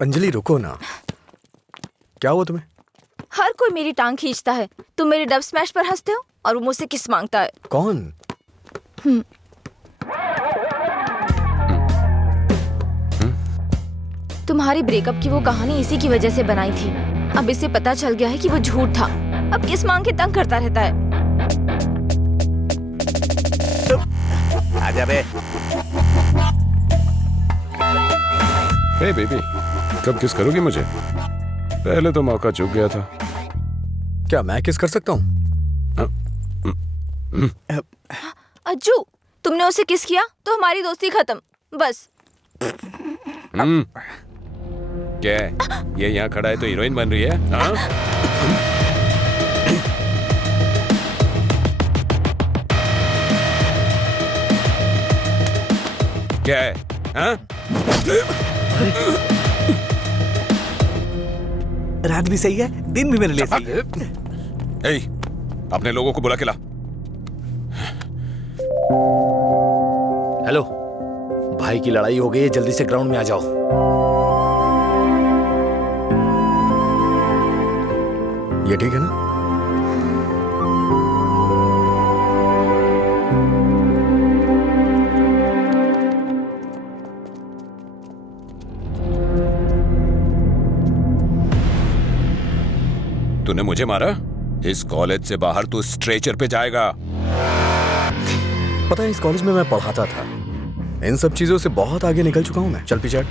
अंजलि रुको ना। क्या हुआ तुम्हें? हर कोई मेरी टांग खींचता है। तुम मेरे डब स्मैश पर हंसते हो और वो मुझसे किस मांगता है। कौन? तुम्हारी ब्रेकअप की वो कहानी इसी की वजह से बनाई थी। अब इसे पता चल गया है कि वो झूठ था। अब किस मांग के तंग करता रहता है। आजा बे। हे बेबी, कब किस करोगी मुझे? पहले तो मौका चूक गया था। क्या मैं किस कर सकता हूँ? अज्जू, तुमने उसे किस किया तो हमारी दोस्ती खत्म। बस। क्या है? ये यहाँ खड़ा है तो हीरोइन बन रही है? हाँ? क्या है? हाँ? रात भी सही है, दिन भी मेरे लिए सही है। ए, अपने लोगों को बुला के ला। हेलो, भाई की लड़ाई हो गई है, जल्दी से ग्राउंड में आ जाओ। ये ठीक है ना? तूने मुझे मारा? इस कॉलेज से बाहर तू स्ट्रेचर पे जाएगा। पता है, इस कॉलेज में मैं पढ़ाता था। इन सब चीजों से बहुत आगे निकल चुका हूं मैं। चल पीछे हट।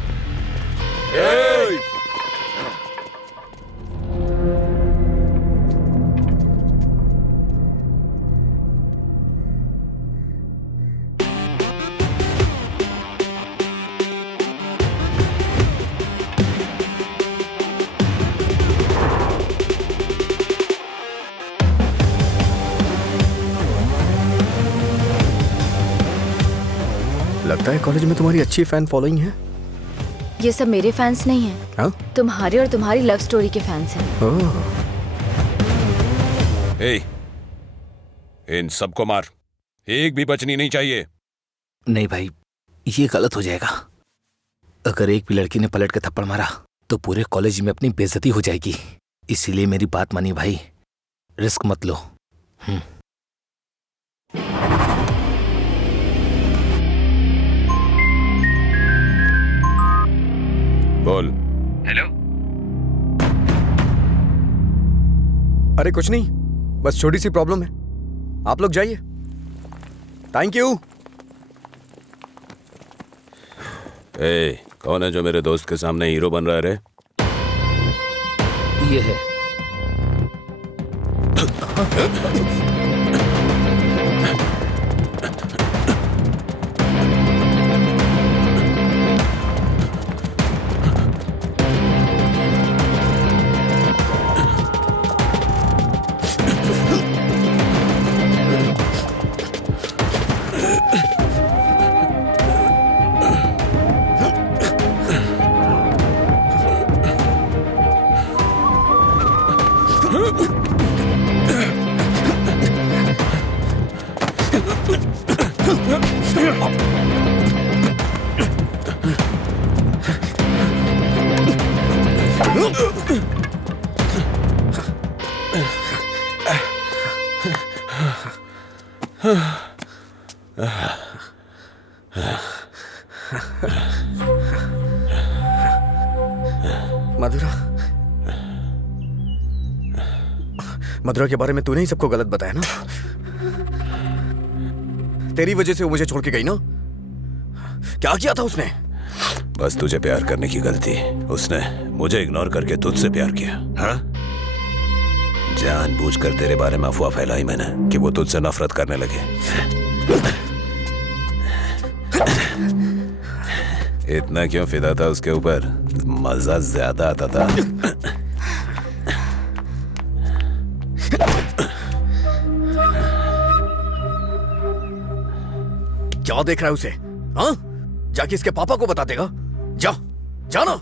लगता है कॉलेज में तुम्हारी अच्छी फैन फॉलोइंग है। ये सब मेरे फैंस नहीं हैं। हाँ? तुम्हारे और तुम्हारी लव स्टोरी के फैंस हैं। ओह, ए, इन सबको मार। एक भी बचनी नहीं चाहिए। नहीं भाई, ये गलत हो जाएगा। अगर एक भी लड़की ने पलट के थप्पड़ मारा तो पूरे कॉलेज में अपनी बेइज्जती हो जाएगी। इसीलिए मेरी बात मानी भाई, रिस्क मत लो। बोल। हेलो। अरे कुछ नहीं, बस छोटी सी प्रॉब्लम है। आप लोग जाइए। Thank you. ए, कौन है जो मेरे दोस्त के सामने हीरो बन रहा है रे? ये है। मधुरा, मधुरा के बारे में तूने ही सबको गलत बताया ना? तेरी वजह से वो मुझे छोड़ के गई ना? क्या किया था उसने? बस तुझे प्यार करने की गलती। उसने मुझे इग्नोर करके तुझसे प्यार किया। हाँ? जानबूझकर तेरे बारे में अफवाह फैलाई मैंने कि वो तुझसे नफरत करने लगे। इतना क्यों फिदा था उसके ऊपर? मजा ज्यादा आता था। क्या देख रहा है उसे? हाँ? जाके इसके पापा को बता देगा। जा, जाना।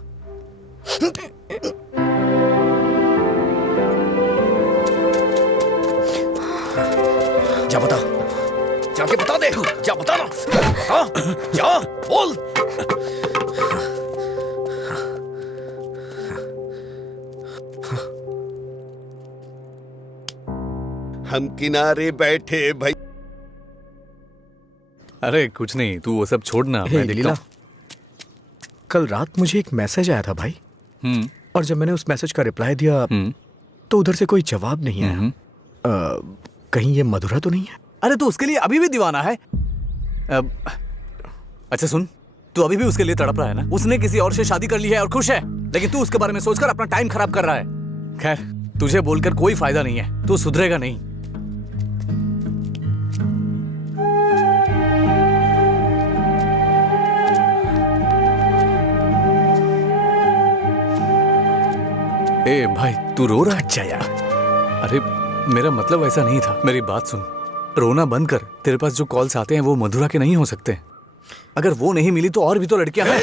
जा बता, जाके बता दे। जा बता ना। हाँ? जा, बोल। हम किनारे बैठे भाई। अरे कुछ नहीं, तू वो सब छोड़ना, मैं देखता लीला, हूँ। कल रात मुझे एक मैसेज आया था भाई, हम्म, और जब मैंने उस मैसेज का रिप्लाई दिया तो उधर से कोई जवाब नहीं आया। कहीं ये मधुरा तो नहीं है? अरे तू उसके लिए अभी भी दीवाना है? अच्छा सुन, तू अभी भी उसके लिए तड़प रहा है ना? उसने किसी और से शादी कर ली है और खुश है, लेकिन तू उसके बारे में सोचकर अपना टाइम खराब कर रहा है। खैर, तुझे बोलकर कोई फायदा नहीं है, तू सुधरेगा नहीं। ए भाई, तू रो रहा है? अच्छा यार, अरे मेरा मतलब ऐसा नहीं था, मेरी बात सुन, रोना बंद कर। तेरे पास जो कॉल्स आते हैं वो मधुरा के नहीं हो सकते। अगर वो नहीं मिली तो और भी तो लड़कियां हैं।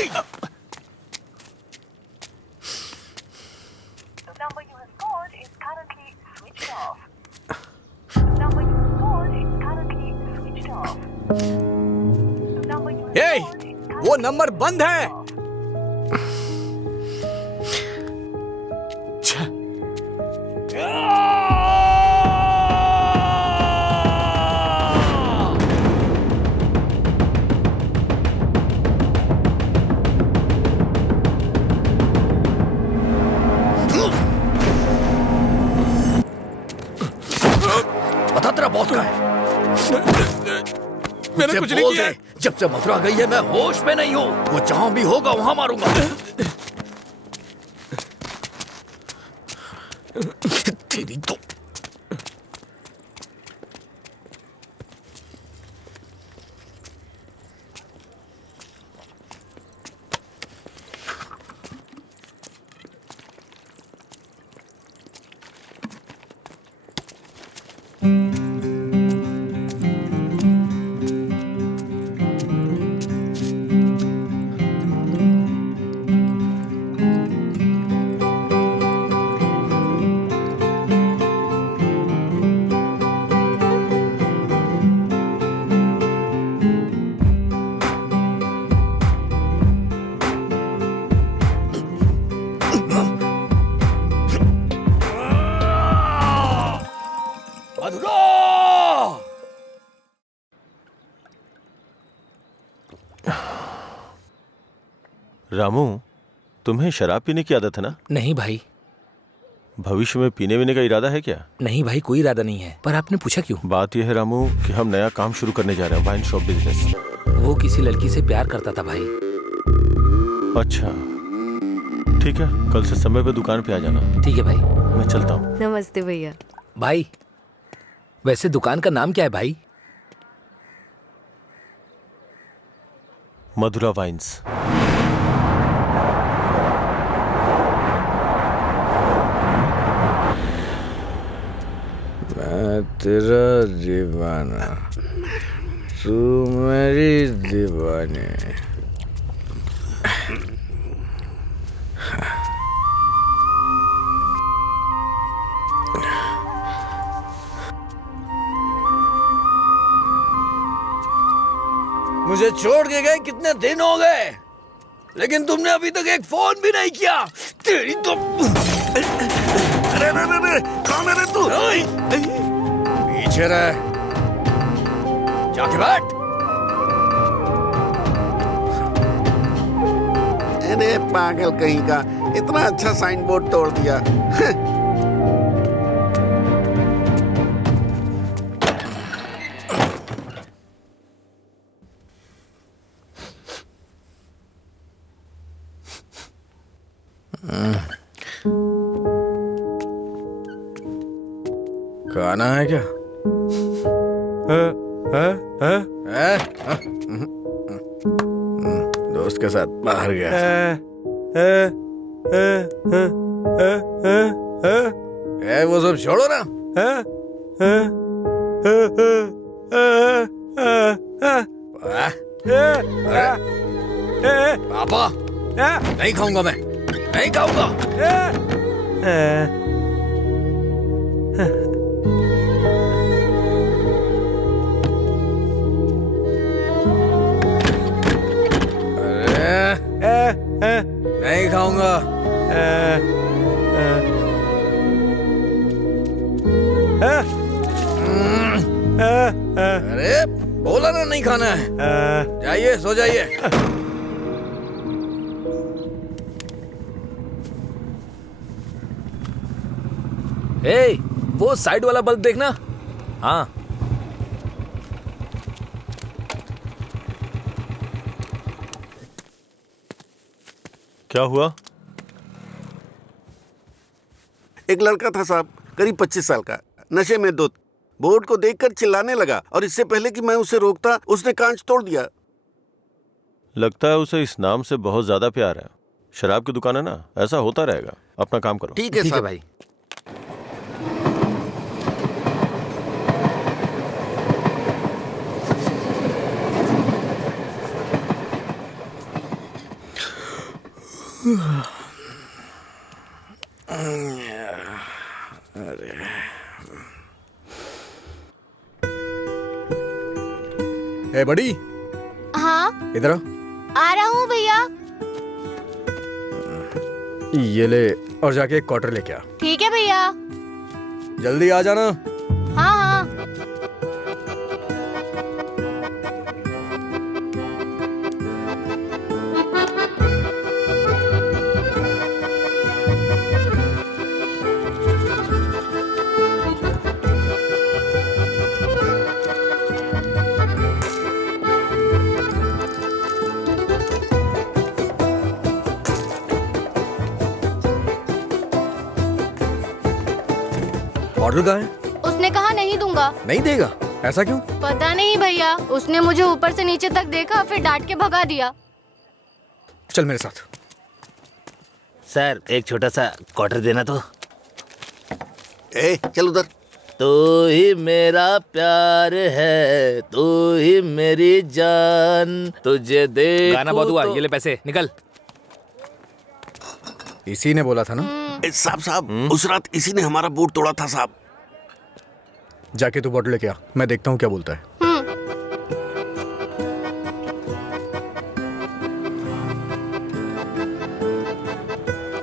ए, वो नंबर बंद है। छः। बता तेरा बॉस कहाँ है? मैंने कुछ नहीं किया। जब से मथुरा गई है मैं होश में नहीं हूँ। वो जहां भी होगा वहां मारूंगा। तेरी तो रामू, तुम्हें शराब पीने की आदत है ना? नहीं भाई, भविष्य में पीने वीने का इरादा है क्या? नहीं भाई, कोई इरादा नहीं है। पर आपने पूछा क्यों? बात यह है रामू कि हम नया काम शुरू करने जा रहे हैं, वाइन शॉप बिजनेस। वो किसी लड़की से प्यार करता था भाई। अच्छा ठीक है, कल से समय पे दुकान पे आ जाना। ठीक है भाई। मैं चलता हूँ। नमस्ते भैया। भाई वैसे दुकान का नाम क्या है भाई? मधुरा वाइन्स। मैं तेरा दीवाना, तू मेरी दीवानी। मुझे छोड़ के गए कितने दिन हो गए, लेकिन तुमने अभी तक एक फोन भी नहीं किया। तेरी तो अरे कौन है रे तू? पीछे रह, जाके बैठ। अरे पागल कहीं का, इतना अच्छा साइन बोर्ड तोड़ दिया। खाना है क्या? दोस्त के साथ बाहर गया। वो सब छोड़ो ना। पापा, नहीं खाऊंगा मैं, नहीं खाऊंगा। नहीं खाऊंगा। नहीं खाना है। जाइए, सो जाइए। ए, वो साइड वाला बल्ब देखना। हाँ, क्या हुआ? एक लड़का था साहब, करीब 25 साल का, नशे में धुत, बोर्ड को देखकर चिल्लाने लगा और इससे पहले कि मैं उसे रोकता उसने कांच तोड़ दिया। लगता है उसे इस नाम से बहुत ज्यादा प्यार है। शराब की दुकान है ना, ऐसा होता रहेगा। अपना काम करो। ठीक है ठीक है साहब। भाई। ए बड़ी, हाँ, इधर आ। आ रहा हूँ भैया। ये ले और जाके एक क्वार्टर लेके आ। ठीक है भैया। जल्दी आ जाना। हाँ हाँ। ऑर्डर कहाँ है? उसने कहा नहीं दूंगा। नहीं देगा? ऐसा क्यों? पता नहीं भैया, उसने मुझे ऊपर से नीचे तक देखा, फिर डांट के भगा दिया। चल मेरे साथ। सर, एक छोटा सा क्वार्टर देना तो। ए, चल उधर। तू ही मेरा प्यार है, तू ही मेरी जान, तुझे दे। गाना बहुत हुआ, ये ले पैसे, निकल। इसी ने बोला था ना। ए, साहब, उस रात इसी ने हमारा बोर्ड तोड़ा था साहब। जाके तू बॉटल लेके आ, मैं देखता हूँ क्या बोलता है।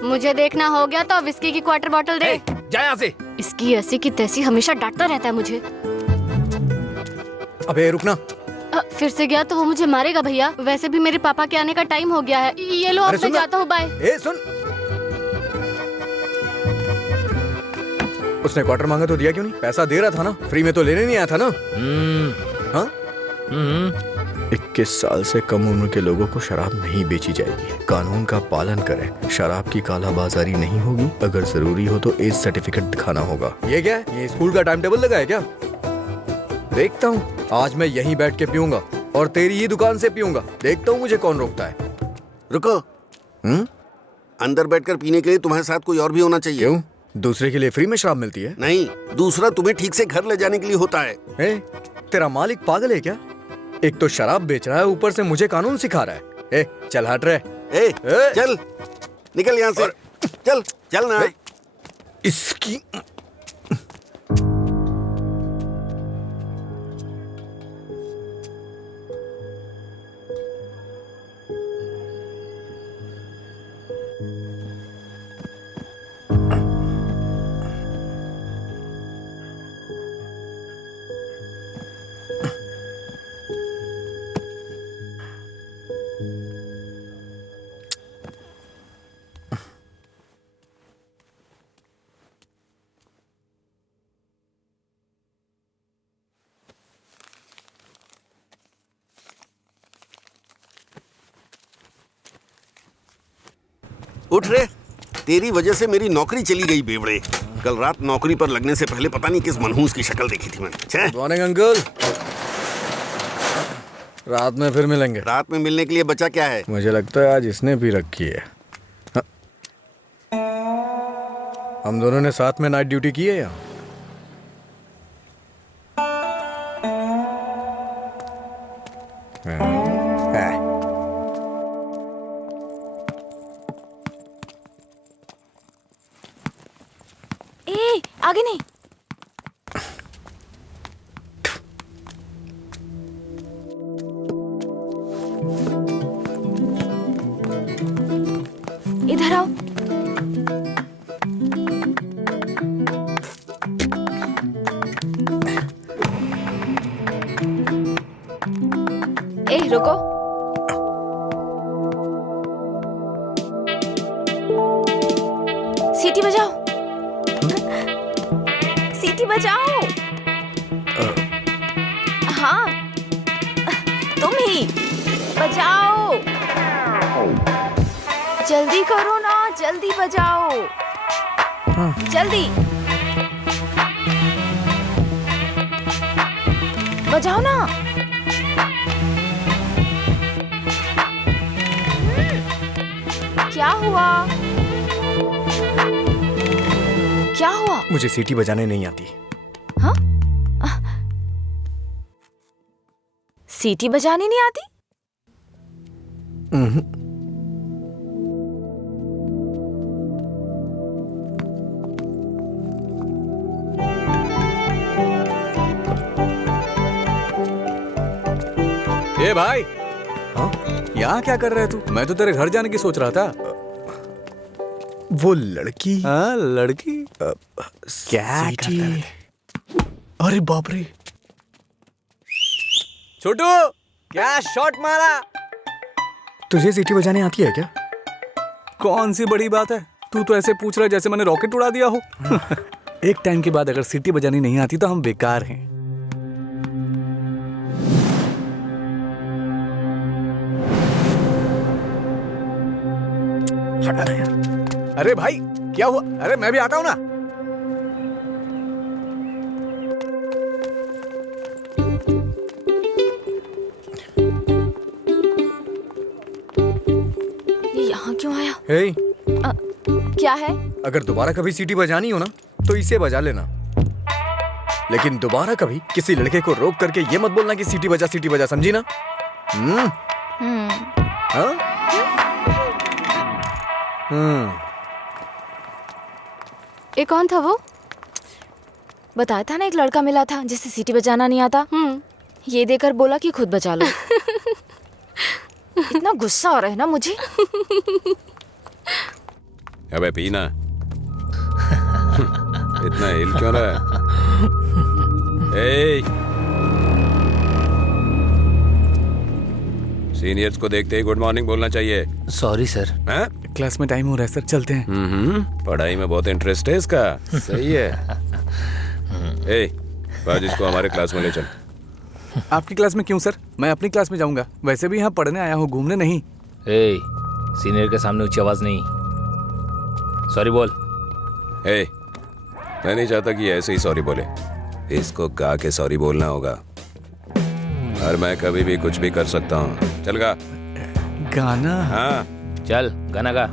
मुझे देखना हो गया तो विस्की की क्वार्टर बॉटल दे। जा यहाँ से। इसकी ऐसी की तैसी हमेशा डांटता रहता है मुझे। अबे रुकना। फिर से गया तो वो मुझे मारेगा भैया। वैसे भी मेरे पापा के आने का टाइम हो गया है। ये लो, अरे अब मैं सुन ना। जाता हूँ, बाय। ए सुन, उसने क्वार्टर मांगा तो दिया क्यों नहीं? पैसा दे रहा था ना, फ्री में तो लेने नहीं आया था ना। हाँ? 21 साल से कम उम्र के लोगों को शराब नहीं बेची जाएगी। कानून का पालन करें। शराब की कालाबाजारी नहीं होगी। अगर जरूरी हो तो एज सर्टिफिकेट दिखाना होगा। ये क्या है? ये स्कूल का टाइम टेबल लगा है क्या? देखता हूँ, आज मैं यहीं बैठ के पीऊंगा और तेरी ही दुकान से पीऊंगा। देखता हूँ मुझे कौन रोकता है। रुको। अंदर बैठकर पीने के लिए तुम्हारे साथ कोई और भी होना चाहिए। क्यों? दूसरे के लिए फ्री में शराब मिलती है? नहीं, दूसरा तुम्हें ठीक से घर ले जाने के लिए होता है। ए, तेरा मालिक पागल है क्या? एक तो शराब बेच रहा है, ऊपर से मुझे कानून सिखा रहा है। ए, चल हट रहे। ए, चल निकल यहाँ से। चल चल ना। इसकी उठ रे, तेरी वजह से मेरी नौकरी चली गई बेवड़े। कल रात नौकरी पर लगने से पहले पता नहीं किस मनहूस की शक्ल देखी थी मैंने। छे, मॉर्निंग अंकल। रात में फिर मिलेंगे। रात में मिलने के लिए बचा क्या है? मुझे लगता है आज इसने भी रखी है। हाँ? हम दोनों ने साथ में नाइट ड्यूटी की है या? ए, आगे नहीं। इधर आओ। रुको। सीटी बजाओ, सीटी बजाओ। हाँ, तुम ही बजाओ। जल्दी करो ना, जल्दी बजाओ। जल्दी बजाओ ना। क्या हुआ? क्या हुआ? मुझे सीटी बजाने नहीं आती। हाँ? सीटी बजानी नहीं आती? ए भाई, हाँ? यहाँ क्या कर रहे तू? मैं तो तेरे घर जाने की सोच रहा था। वो लड़की। हाँ, लड़की क्या करता है? अरे बाप रे, छोटू, क्या शॉट मारा? तुझे सीटी बजाने आती है क्या? कौन सी बड़ी बात है? तू तो ऐसे पूछ रहा है जैसे मैंने रॉकेट उड़ा दिया हो। एक टाइम के बाद अगर सीटी बजानी नहीं आती तो हम बेकार हैं। हटा ना यार। अरे भाई, क्या हुआ? अरे मैं भी आता हूँ ना। ये यहाँ क्यों आया? हे, क्या है? अगर दोबारा कभी सीटी बजानी हो ना तो इसे बजा लेना, लेकिन दोबारा कभी किसी लड़के को रोक करके ये मत बोलना कि सीटी बजा, समझी ना? हाँ? ये कौन था वो? बताया था ना, एक लड़का मिला था जिसे सीटी बजाना नहीं आता। ये देकर बोला कि खुद बजा लो। इतना गुस्सा आ रहा है ना मुझे। अबे पीना। इतना हिल क्यों रहा है? ए, सीनियर्स को देखते ही गुड मॉर्निंग बोलना चाहिए। Sorry sir. हैं? क्लास में टाइम हो रहा है सर, चलते हैं। पढ़ाई में बहुत इंटरेस्ट है इसका। सही है। ए, आज इसको हमारे क्लास में ले चल। आपकी क्लास में क्यों सर? मैं अपनी क्लास में जाऊंगा। वैसे भी यहाँ पढ़ने आया हूँ, घूमने नहीं। ए, सीनियर के सामने ऊंची आवाज नहीं। सॉरी बोल। ए, मैं नहीं चाहता कि ऐसे ही सॉरी बोले। इसको गा के सॉरी बोलना होगा। और मैं कभी भी कुछ भी कर सकता हूँ। चल गा। गाना? हाँ चल गाना गा।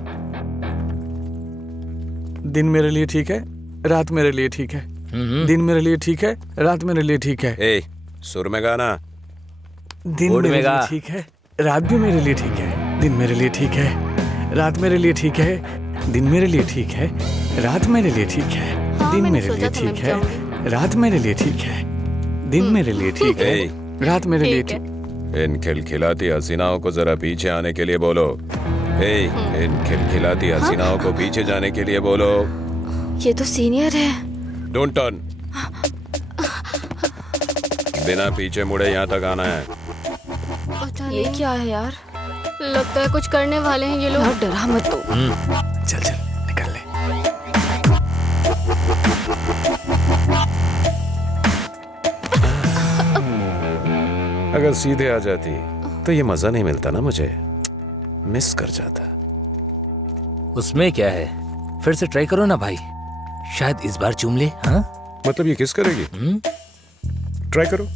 दिन मेरे लिए ठीक है, रात मेरे लिए ठीक है। दिन मेरे लिए ठीक है, रात मेरे लिए ठीक है। ए, सुर में गाना। दिन बोर्ड मेरे में लिए गा। ठीक है, रात भी मेरे लिए ठीक है। दिन मेरे लिए ठीक है, रात मेरे लिए ठीक है। दिन मेरे लिए ठीक है, रात मेरे लिए ठीक है। हाँ, दिन मैंने मेरे सोचा लिए था मैं ठीक भी है, रात मेरे लिए ठीक है। दिन मेरे लिए ठीक है, ए, रात मेरे लिए ठीक है। ठीक। इन खिलखिलाती हसीनाओं को जरा पीछे आने के लिए बोलो। ए, इन खिलखिलाती हसीनाओं को पीछे जाने के लिए बोलो। ये तो सीनियर है। Don't turn. बिना पीछे मुड़े यहाँ तक आना है। पता ये नहीं, क्या है यार? लगता है कुछ करने वाले हैं ये लोग। यार डरा मत तू। चल चल निकल ले। अगर सीधे आ जाती तो ये मजा नहीं मिलता ना मुझे। मिस कर जाता। उसमें क्या है, फिर से ट्राई करो ना भाई, शायद इस बार चूम ले। हाँ? मतलब ये किस करेगी? ट्राई करो।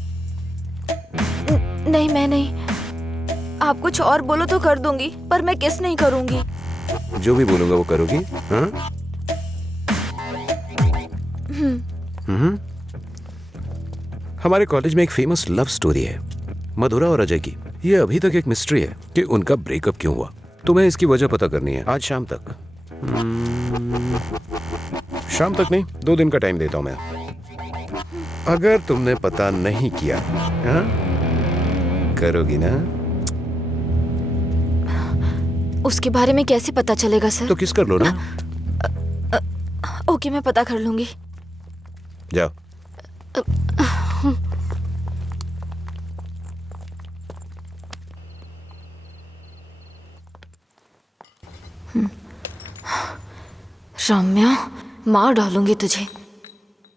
नहीं, मैं नहीं। आप कुछ और बोलो तो कर दूंगी, पर मैं किस नहीं करूंगी। जो भी बोलूंगा वो करोगी? हाँ? हमारे कॉलेज में एक फेमस लव स्टोरी है, मधुरा और अजय की। ये अभी तक एक मिस्ट्री है कि उनका ब्रेकअप क्यों हुआ। तुम्हें इसकी वजह पता करनी है आज शाम तक। शाम तक नहीं, 2 दिन का टाइम देता हूं मैं। अगर तुमने पता नहीं किया, हाँ? करोगी ना? उसके बारे में कैसे पता चलेगा सर? तो किस कर लो ना। ओके, मैं पता कर लूंगी। रम्या, मार डालूंगी तुझे।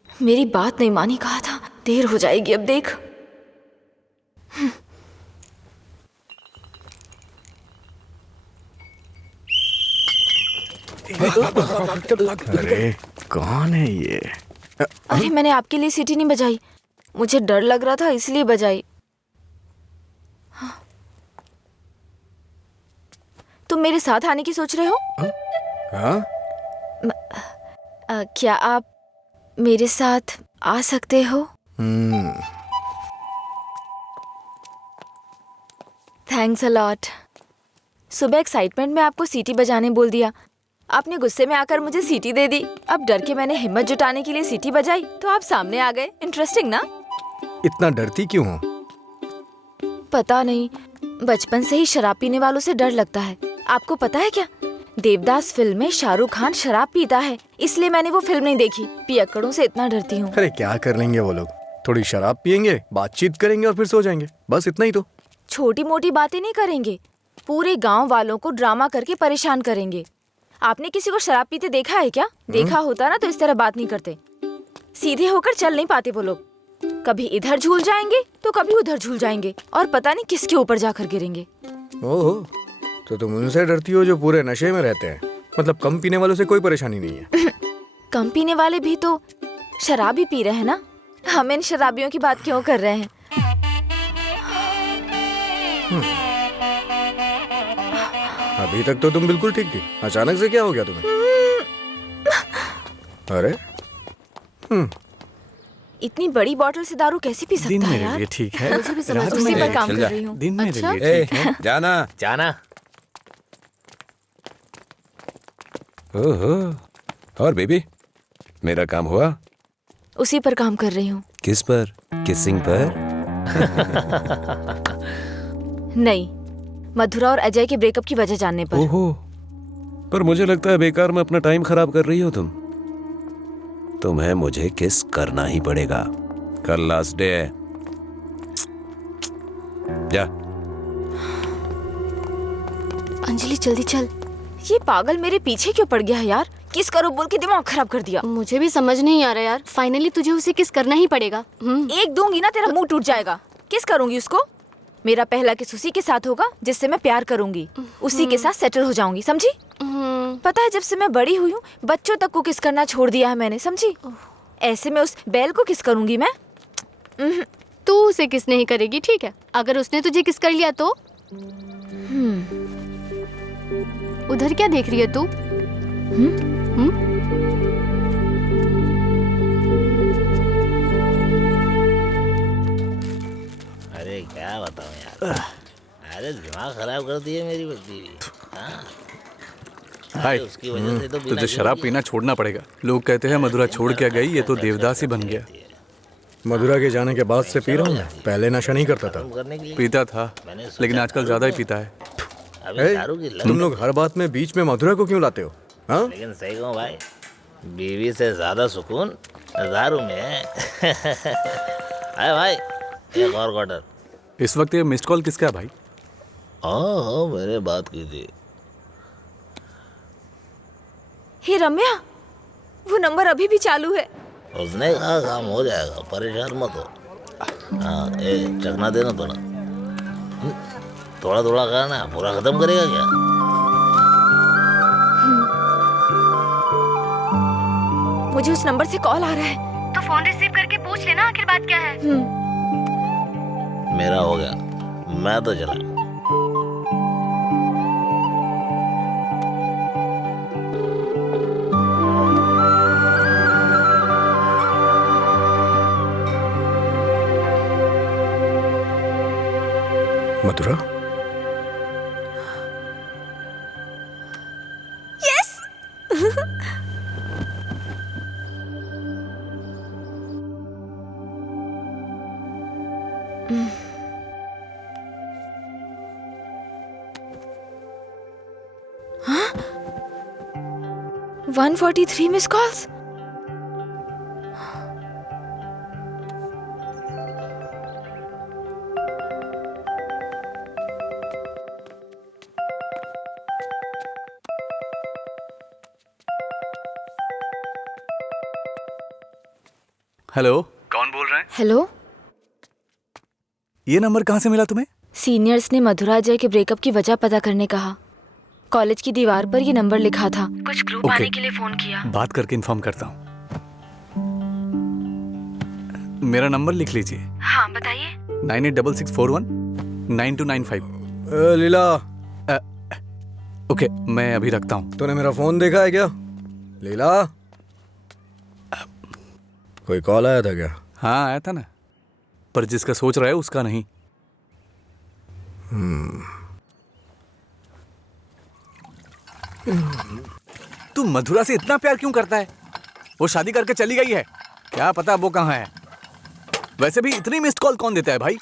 मेरी बात नहीं मानी, कहा था। देर हो जाएगी अब, देख। अरे कौन है ये? अरे मैंने आपके लिए सीटी नहीं बजाई, मुझे डर लग रहा था इसलिए बजाई। तुम मेरे साथ आने की सोच रहे हो? हाँ? क्या आप मेरे साथ आ सकते हो? Thanks a lot. सुबह एक्साइटमेंट में आपको सीटी बजाने बोल दिया, आपने गुस्से में आकर मुझे सीटी दे दी। अब डर के मैंने हिम्मत जुटाने के लिए सीटी बजाई तो आप सामने आ गए। इंटरेस्टिंग ना? इतना डरती क्यों हो? पता नहीं, बचपन से ही शराब पीने वालों से डर लगता है। आपको पता है क्या, देवदास फिल्म में शाहरुख खान शराब पीता है, इसलिए मैंने वो फिल्म नहीं देखी। पियक्कड़ों से इतना डरती हूँ। अरे क्या कर लेंगे वो लोग? थोड़ी शराब पियेंगे, बातचीत करेंगे और फिर सो जाएंगे, बस इतना ही तो। छोटी मोटी बातें नहीं करेंगे, पूरे गांव वालों को ड्रामा करके परेशान करेंगे। आपने किसी को शराब पीते देखा है क्या? देखा होता ना तो इस तरह बात नहीं करते। सीधे होकर चल नहीं पाते वो लोग, कभी इधर झूल जाएंगे तो कभी उधर झूल जाएंगे और पता नहीं किसके ऊपर जाकर गिरेंगे। ओहो, तो तुम उनसे डरती हो जो पूरे नशे में रहते हैं? मतलब कम पीने वालों से कोई परेशानी नहीं है? कम पीने वाले भी तो शराब ही पी रहे हैं ना, हम इन शराबियों की बात क्यों कर रहे हैं? अभी तक तो तुम बिल्कुल ठीक थी, अचानक से क्या हो गया तुम्हें? अरे इतनी बड़ी बोतल से दारू कैसे पी दिन सकता है मेरे यार? लिए ठीक है, मुझे भी समझ रात नहीं उसी में पर काम कर रही हूँ। दिन मेरे अच्छा? लिए ठीक है। जाना। जाना। ओहो, और बेबी, मेरा काम हुआ? उसी पर काम कर रही हूँ। किस पर? किसिंग पर? नहीं, मधुरा और अजय के ब्रेकअप की वजह जानने पर। ओहो, पर मुझे लगता है बेकार में अपना टाइम खराब कर रही हो तुम। तुम्हें मुझे किस करना ही पड़ेगा, कल लास्ट डे है। जा। अंजलि जल्दी चल। ये पागल मेरे पीछे क्यों पड़ गया है यार? किस करो बोल के दिमाग खराब कर दिया। मुझे भी समझ नहीं आ रहा यार, फाइनली तुझे उसे किस करना ही पड़ेगा। एक दूंगी ना तेरा मुंह टूट जाएगा। किस करूंगी उसको? मेरा पहला किस उसी के साथ होगा जिससे मैं प्यार करूंगी, उसी के साथ सेटल हो जाऊंगी, समझी? पता है जब से मैं बड़ी हुई हूँ बच्चों तक को किस करना छोड़ दिया है मैंने, समझी? ऐसे में उस बैल को किस करूंगी मैं? तू उसे किस नहीं करेगी, ठीक है? अगर उसने तुझे किस कर लिया तो? उधर क्या देख रही है तू? अरे क्या बताऊं यार, अरे दिमाग खराब कर दिए मेरी बच्ची भी। हाँ? हाय, उसकी वजह से तो बिना तुझे शराब पीना छोड़ना पड़ेगा। लोग कहते हैं मधुरा छोड़ के गई, ये तो देवदास ही बन गया। मधुरा के जाने के बाद से पी रहा हूँ मैं, पहले नशा नहीं करता था। करने के लिए पीता था, लेकिन आजकल ज्यादा ही पीता है। अभी ए, दारू की लत। तुम लोग हर बात में बीच में मधुरा को क्यों लाते हो? हाँ? लेकिन सही कहूँ भाई, बीवी से ज्यादा सुकून दारू में है। अरे भाई, एक और क्वार्टर। इस वक्त ये मिस्ड कॉल किसका है भाई? हाँ, मैंने बात की थी। हे रम्या, वो नंबर अभी भी चालू है। उसने कहा काम हो जाएगा, परेशान मत हो। हाँ, चखना देना थोड़ा। थोड़ा थोड़ा खाना, पूरा खत्म करेगा क्या? मुझे उस नंबर से कॉल आ रहा है। तो फोन रिसीव करके पूछ लेना आखिर बात क्या है। मेरा हो गया, मैं तो चला। मधुरा? हाँ? 143 मिस कॉल्स। हेलो, कौन बोल रहे हैं? हेलो, ये नंबर कहाँ से मिला तुम्हें? सीनियर्स ने मधुरा अजय के ब्रेकअप की वजह पता करने कहा। कॉलेज की दीवार पर ये नंबर लिखा था। कुछ क्लू पाने के लिए फोन किया। बात करके इन्फॉर्म करता हूँ। मेरा नंबर लिख लीजिए। हाँ बताइए। 9866419295। लीला, ओके, मैं अभी रखता हूँ। तूने मेरा फोन देखा है क्या? लीला, कोई कॉल आया था क्या? हाँ आया था ना, पर जिसका सोच रहा है उसका नहीं। तू मधुरा से इतना प्यार क्यों करता है? वो शादी करके चली गई है, क्या पता वो कहाँ है। वैसे भी इतनी मिस्ड कॉल कौन देता है भाई?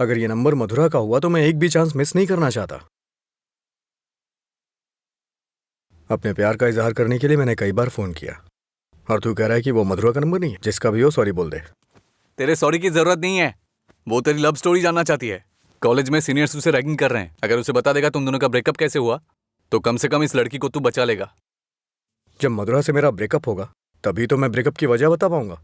अगर ये नंबर मधुरा का हुआ तो मैं एक भी चांस मिस नहीं करना चाहता। अपने प्यार का इजहार करने के लिए मैंने कई बार फोन किया, और तू कह रहा है कि वो मधुरा का नंबर नहीं है? जिसका भी हो सॉरी बोल दे। तेरे सॉरी की जरूरत नहीं है, वो तेरी लव स्टोरी जानना चाहती है। कॉलेज में सीनियर्स उसे रैगिंग कर रहे हैं। अगर उसे बता देगा तुम दोनों का ब्रेकअप कैसे हुआ, तो कम से कम इस लड़की को तू बचा लेगा। जब मधुरा से मेरा ब्रेकअप होगा तभी तो मैं ब्रेकअप की वजह बता पाऊंगा।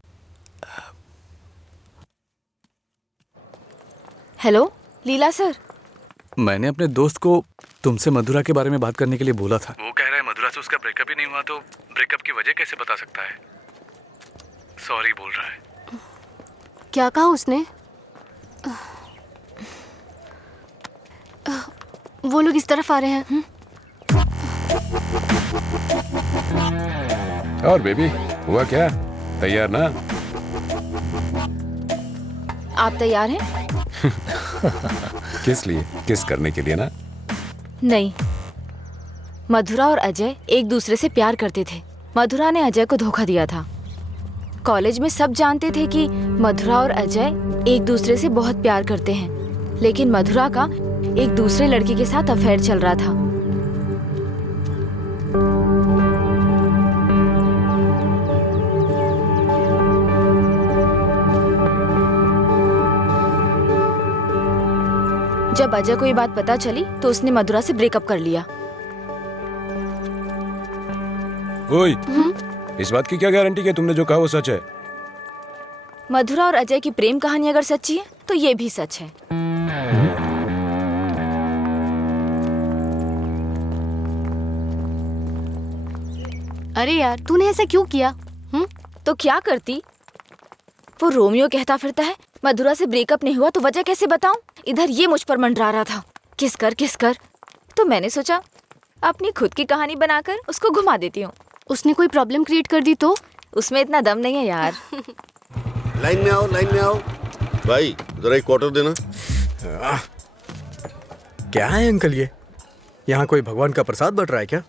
हेलो लीला सर, मैंने अपने दोस्त को तुमसे मधुरा के बारे में बात करने के लिए बोला था। वो कह रहा है मधुरा से उसका ब्रेकअप ही नहीं हुआ, तो ब्रेकअप की वजह कैसे बता सकता है? सॉरी बोल रहा है। क्या कहा उसने? वो लोग इस तरफ आ रहे हैं। और बेबी, हुआ क्या? तैयार ना? आप तैयार हैं? किस लिए? किस करने के लिए ना? नहीं, मधुरा और अजय एक दूसरे से प्यार करते थे। मधुरा ने अजय को धोखा दिया था। कॉलेज में सब जानते थे कि मधुरा और अजय एक दूसरे से बहुत प्यार करते हैं, लेकिन मधुरा का एक दूसरे लड़के के साथ अफेयर चल रहा था। जब अजय को ये बात पता चली तो उसने मधुरा से ब्रेकअप कर लिया। ओए, इस बात की क्या गारंटी कि तुमने जो कहा वो सच है? मधुरा और अजय की प्रेम कहानी अगर सच्ची है तो ये भी सच है। अरे यार, तूने ऐसा क्यों किया? तो क्या करती? वो रोमियो कहता फिरता है मधुरा से ब्रेकअप नहीं हुआ तो वजह कैसे बताऊं? इधर ये मुझ पर मंडरा रहा था, किस कर। तो मैंने सोचा अपनी खुद की कहानी बनाकर उसको घुमा देती हूँ। उसने कोई प्रॉब्लम क्रिएट कर दी तो? उसमें इतना दम नहीं है यार। लाइन में आओ, लाइन में आओ। भाई जरा एक क्वार्टर देना। क्या है अंकल ये? यहाँ कोई भगवान का प्रसाद बट रहा है क्या?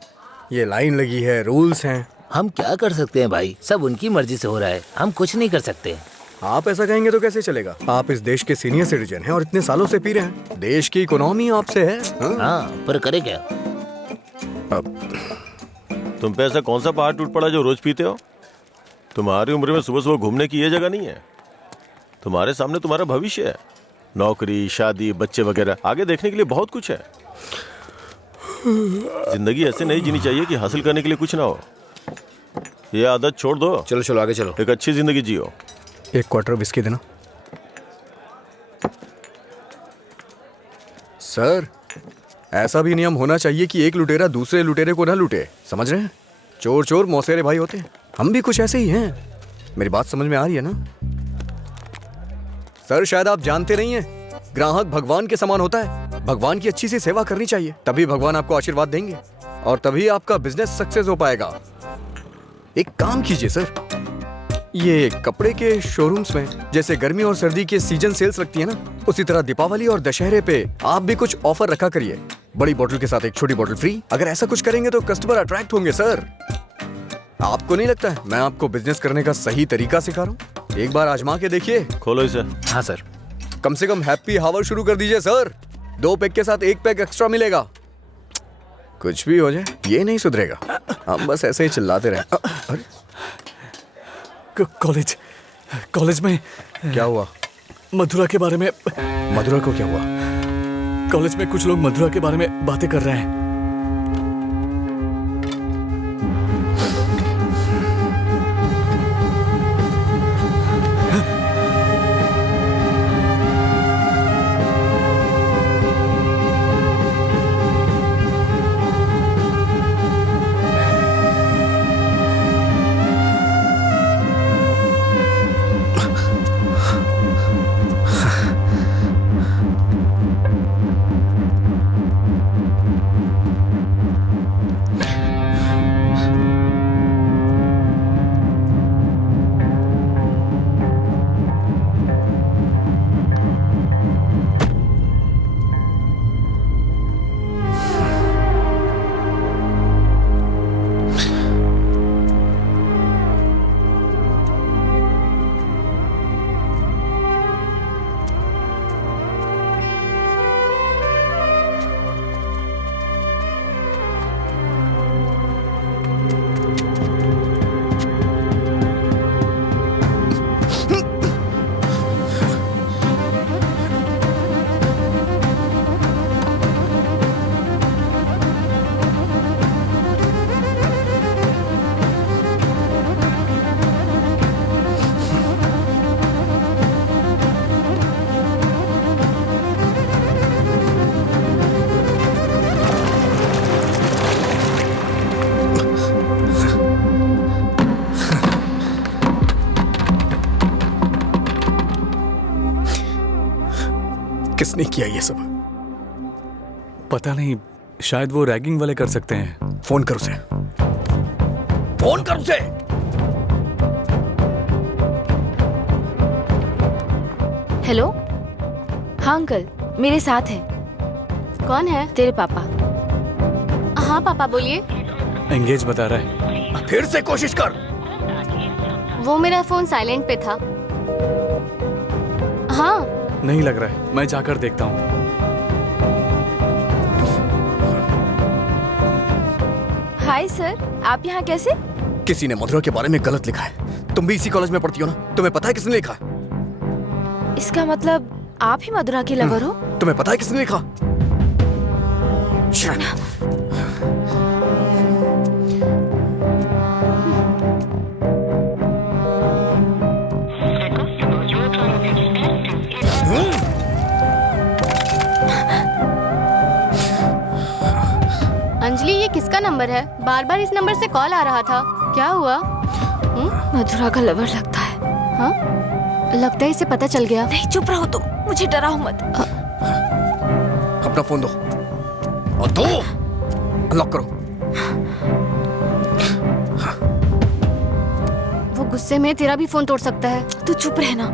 ये लाइन लगी है, रूल्स हैं। हम क्या कर सकते हैं भाई, सब उनकी मर्जी से हो रहा है, हम कुछ नहीं कर सकते। आप ऐसा कहेंगे तो कैसे चलेगा? आप इस देश के सीनियर सिटीजन हैं और इतने सालों से पी रहे हैं। देश की इकोनॉमी आपसे है। हाँ, पर करे क्या? तुम पे ऐसा कौन सा पहाड़ टूट पड़ा जो रोज पीते हो? तुम्हारी उम्र में सुबह सुबह घूमने की ये जगह नहीं है। तुम्हारे सामने तुम्हारा भविष्य है, नौकरी, शादी, बच्चे वगैरह। आगे देखने के लिए बहुत कुछ है। जिंदगी ऐसे नहीं जीनी चाहिए कि हासिल करने के लिए कुछ ना हो। ये आदत छोड़ दो। चलो आगे चलो। एक अच्छी जिंदगी जियो। एक क्वार्टर विस्की देना। सर, ऐसा भी नियम होना चाहिए कि एक लुटेरा दूसरे लुटेरे को ना लूटे, समझ रहे हैं? चोर चोर मौसेरे भाई होते हैं। हम भी कुछ ऐसे ही हैं। मेरी बात समझ में आ रही है ना? सर, शायद आप जानते नहीं हैं, ग्राहक भगवान के समान होता है। भगवान की अच्छी सी सेवा करनी चाहिए, तभी भगवान आपको आशीर्वाद देंगे और तभी आपका बिजनेस सक्सेस हो पाएगा। एक काम कीजिए सर, ये कपड़े के शोरूम्स में जैसे गर्मी और सर्दी के सीजन सेल्स लगती है ना, उसी तरह दीपावली और दशहरे पे आप भी कुछ ऑफर रखा करिए। बड़ी बोतल के साथ एक छोटी बोतल फ्री। अगर ऐसा कुछ करेंगे तो कस्टमर अट्रैक्ट होंगे सर। आपको नहीं लगता है मैं आपको बिजनेस करने का सही तरीका सिखा रहा हूँ? एक बार आजमा के देखिए। खोलो इसे। हाँ सर। कम से कम हैप्पी हावर शुरू कर दीजिए सर। 2 पैक के साथ 1 पैक एक्स्ट्रा मिलेगा। कुछ भी हो जाए ये नहीं सुधरेगा। हम बस ऐसे ही चिल्लाते रहे। अरे कॉलेज में क्या हुआ? मधुरा के बारे में। मधुरा को क्या हुआ? कॉलेज में कुछ लोग मधुरा के बारे में बातें कर रहे हैं। किसने किया ये सब? पता नहीं, शायद वो रैगिंग वाले कर सकते हैं। फोन कर उसे। फोन कर उसे। हेलो। हाँ अंकल, मेरे साथ है। कौन है? तेरे पापा। हाँ पापा बोलिए। एंगेज बता रहा है। फिर से कोशिश कर। वो मेरा फोन साइलेंट पे था। हाँ नहीं लग रहा है, मैं जाकर देखता हूँ। हाय सर, आप यहाँ कैसे? किसी ने मधुरा के बारे में गलत लिखा है। तुम भी इसी कॉलेज में पढ़ती हो ना? तुम्हें पता है किसने लिखा? इसका मतलब आप ही मधुरा की लवर हो? तुम्हें पता है किसने लिखा? अंजलि, ये किसका नंबर है? बार बार इस नंबर से कॉल आ रहा था। क्या हुआ? मधुरा का लवर लगता है। हाँ लगता है इसे पता चल गया। नहीं, चुप रहो तुम, मुझे डराओ मत। अपना फोन दो। और दो। अनलॉक करो। वो गुस्से में तेरा भी फोन तोड़ सकता है। तू चुप रहना।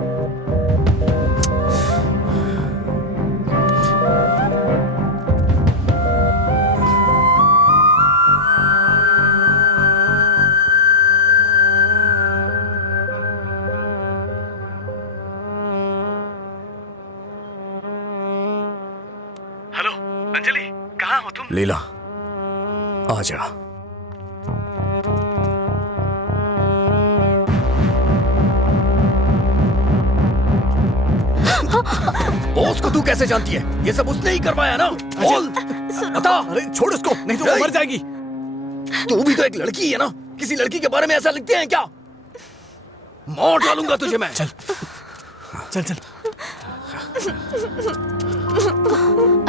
हेलो अंजलि, कहाँ हो तुम? लीला, आ जा। बॉस को तू कैसे जानती है? ये सब उसने ही करवाया ना? बोल, बता। अरे छोड़ उसको, नहीं तो वो मर जाएगी। तू भी तो एक लड़की है ना? किसी लड़की के बारे में ऐसा लिखते हैं क्या? मार डालूंगा तुझे मैं। चल चल चल।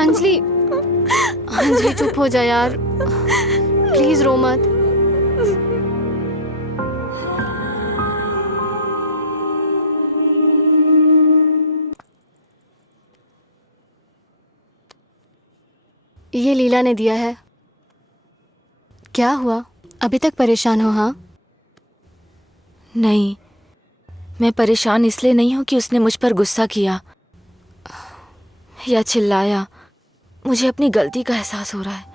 अंजलि, अंजलि चुप हो जा यार, प्लीज रो मत। ये लीला ने दिया है। क्या हुआ, अभी तक परेशान हो? हाँ नहीं, मैं परेशान इसलिए नहीं हूँ कि उसने मुझ पर गुस्सा किया या चिल्लाया। मुझे अपनी गलती का एहसास हो रहा है।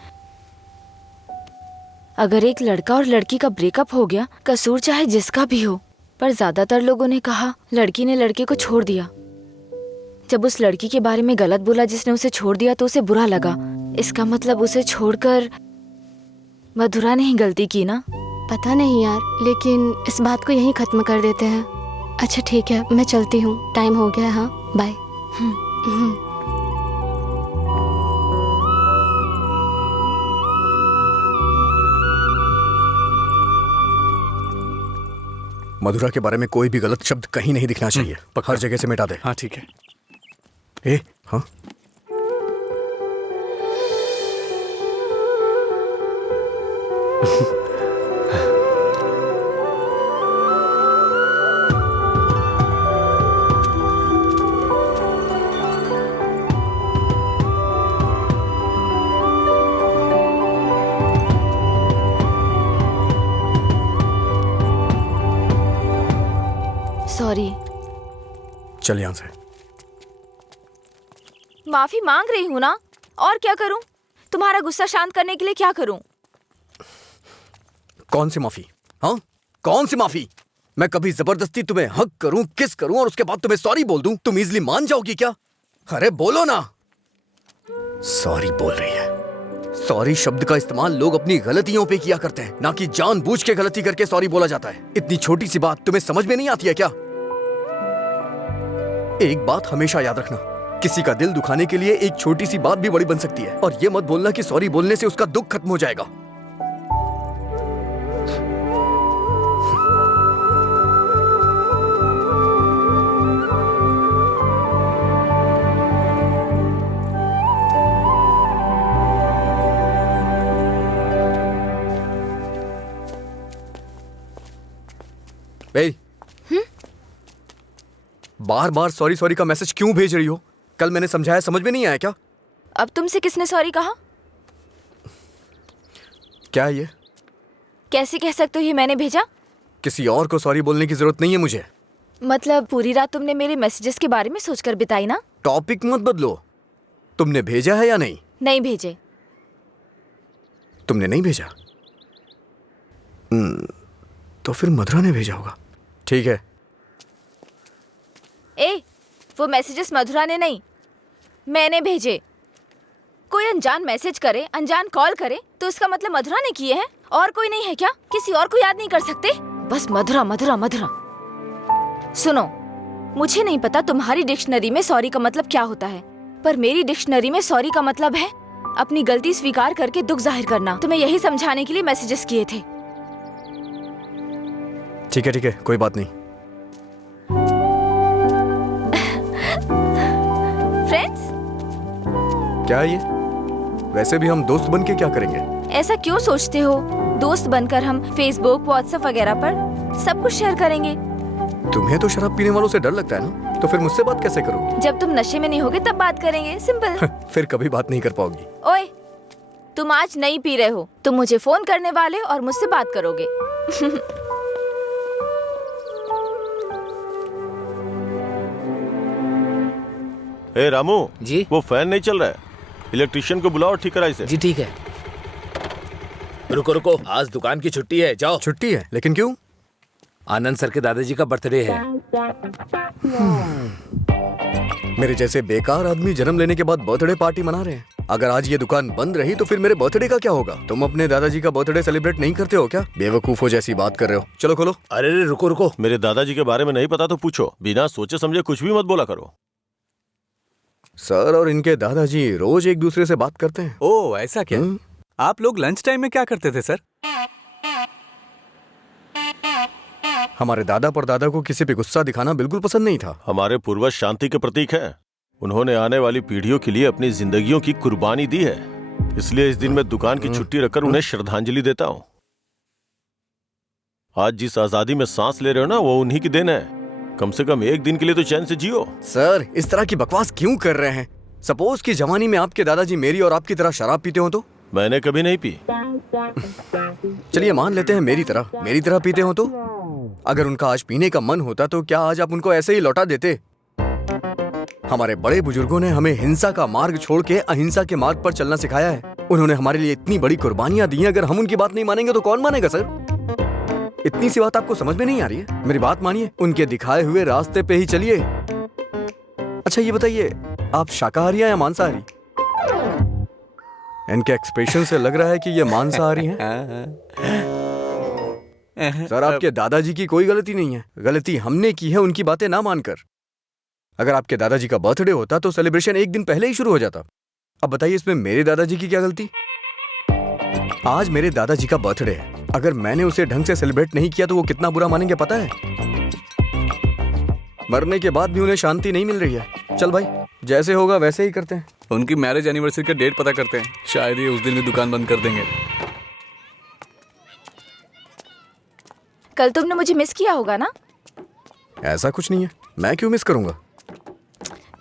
अगर एक लड़का और लड़की का ब्रेकअप हो गया, कसूर चाहे जिसका भी हो, पर ज्यादातर लोगों ने कहा लड़की ने लड़के को छोड़ दिया। जब उस लड़की के बारे में गलत बोला जिसने उसे छोड़ दिया तो उसे बुरा लगा। इसका मतलब उसे छोड़कर मधुरा ने ही गलती की ना? पता नहीं यार, लेकिन इस बात को यहीं खत्म कर देते हैं। अच्छा ठीक है, मैं चलती हूँ, टाइम हो गया। हाँ बाय। मधुरा के बारे में कोई भी गलत शब्द कहीं नहीं दिखना चाहिए। हर जगह से मिटा दे। हाँ ठीक है। ए, हाँ सॉरी। चल यहाँ से। माफी मांग रही हूँ ना, और क्या करूँ? तुम्हारा गुस्सा शांत करने के लिए क्या करूँ? कौन सी माफी? हाँ, कौन सी माफी? मैं कभी जबरदस्ती तुम्हें हक करूं, किस करूं और उसके बाद तुम्हें सॉरी बोल दूं? तुम इजली मान जाओगी क्या? अरे बोलो ना। सॉरी बोल रही है। सॉरी शब्द का इस्तेमाल लोग अपनी गलतियों पे किया करते हैं, ना कि जानबूझ के गलती करके सॉरी बोला जाता है। इतनी छोटी सी बात तुम्हें समझ में नहीं आती है क्या? एक बात हमेशा याद रखना, किसी का दिल दुखाने के लिए एक छोटी सी बात भी बड़ी बन सकती है। और ये मत बोलना कि सॉरी बोलने से उसका दुख खत्म हो जाएगा। बार बार सॉरी सॉरी का मैसेज क्यों भेज रही हो? कल मैंने समझाया, समझ में नहीं आया क्या? अब तुमसे किसने सॉरी कहा? क्या ये? कैसे कह सकते हो ये मैंने भेजा? किसी और को सॉरी बोलने की जरूरत नहीं है मुझे। मतलब पूरी रात तुमने मेरे मैसेजेस के बारे में सोचकर बिताई ना? टॉपिक मत बदलो। तुमने भेजा है या नहीं? नहीं भेजे। तुमने नहीं भेजा? तो फिर मधुरा ने भेजा होगा। ठीक है। ए, वो मैसेजेस मधुरा ने नहीं, मैंने भेजे। कोई अनजान मैसेज करे, अनजान कॉल करे तो इसका मतलब मधुरा ने किए हैं? और कोई नहीं है क्या? किसी और को याद नहीं कर सकते? बस मधुरा मधुरा मधुरा। सुनो, मुझे नहीं पता तुम्हारी डिक्शनरी में सॉरी का मतलब क्या होता है, पर मेरी डिक्शनरी में सॉरी का मतलब है अपनी गलती स्वीकार करके दुख जाहिर करना। तुम्हें यही समझाने के लिए मैसेजेस किए थे। ठीक है, कोई बात नहीं। फ्रेंड्स? क्या ये? वैसे भी हम दोस्त बन के क्या करेंगे? ऐसा क्यों सोचते हो? दोस्त बनकर हम फेसबुक, व्हाट्सएप वगैरह पर सब कुछ शेयर करेंगे। तुम्हें तो शराब पीने वालों से डर लगता है ना, तो फिर मुझसे बात कैसे करोगी? जब तुम नशे में नहीं होगे तब बात करेंगे, सिंपल। फिर कभी बात नहीं कर पाओगी। ओए, तुम आज नहीं पी रहे हो, तुम मुझे फोन करने वाले और मुझसे बात करोगे। ए रामू जी? वो फैन नहीं चल रहा है, इलेक्ट्रिशियन को बुलाओ और ठीक कराई से। जी ठीक है। रुको रुको, आज दुकान की छुट्टी है, जाओ। छुट्टी है? लेकिन क्यों? आनंद सर के दादाजी का बर्थडे है। मेरे जैसे बेकार आदमी जन्म लेने के बाद बर्थडे पार्टी मना रहे हैं। अगर आज ये दुकान बंद रही तो फिर मेरे बर्थडे का क्या होगा? तुम अपने दादाजी का बर्थडे सेलिब्रेट नहीं करते हो क्या? बेवकूफों जैसी बात कर रहे हो। चलो खोलो। अरे रुको रुको, मेरे दादाजी के बारे में नहीं पता तो पूछो, बिना सोचे समझे कुछ भी मत बोला करो। सर और इनके दादाजी रोज एक दूसरे से बात करते हैं। ओह, ऐसा क्या? आप लोग लंच टाइम में क्या करते थे सर? हमारे दादा परदादा को किसी पे गुस्सा दिखाना बिल्कुल पसंद नहीं था। हमारे पूर्वज शांति के प्रतीक हैं। उन्होंने आने वाली पीढ़ियों के लिए अपनी जिंदगियों की कुर्बानी दी है, इसलिए इस दिन मैं दुकान की छुट्टी रखकर उन्हें श्रद्धांजलि देता हूँ। आज जिस आजादी में सांस ले रहे हो ना, वो उन्हीं की देन है। कम से कम एक दिन के लिए तो चैन से जियो। सर, इस तरह की बकवास क्यों कर रहे हैं? सपोज कि जवानी में आपके दादाजी मेरी और आपकी तरह शराब पीते हो तो? मैंने कभी नहीं पी। चलिए मान लेते हैं मेरी तरह पीते हो तो? अगर उनका आज पीने का मन होता तो क्या आज आप उनको ऐसे ही लौटा देते? हमारे बड़े बुजुर्गों ने हमें हिंसा का मार्ग छोड़ के अहिंसा के मार्ग पर चलना सिखाया है। उन्होंने हमारे लिए इतनी बड़ी कुर्बानियां दी हैं, अगर हम उनकी बात नहीं मानेंगे तो कौन मानेगा सर? इतनी सी बात आपको समझ में नहीं आ रही है? मेरी बात मानिए, उनके दिखाए हुए रास्ते पे ही चलिए। अच्छा ये बताइए, आप शाकाहारी हैं या मांसाहारी? इनके एक्सप्रेशन से लग रहा है कि ये मांसाहारी हैं। सर, आपके दादाजी की कोई गलती नहीं है, गलती हमने की है उनकी बातें ना मानकर। अगर आपके दादाजी का बर्थडे होता तो सेलिब्रेशन एक दिन पहले ही शुरू हो जाता। अब बताइए इसमें मेरे दादाजी की क्या गलती? आज मेरे दादाजी का बर्थडे है, अगर मैंने उसे ढंग से सेलिब्रेट नहीं किया तो वो कितना बुरा मानेंगे पता है? मरने के बाद भी उन्हें शांति नहीं मिल रही है। चल भाई, जैसे होगा वैसे ही करते हैं। उनकी मैरिज एनिवर्सरी का डेट पता करते हैं, शायद ये उस दिन भी दुकान बंद कर देंगे। कल तुमने मुझे मिस किया होगा ना? ऐसा कुछ नहीं है, मैं क्यों मिस करूंगा?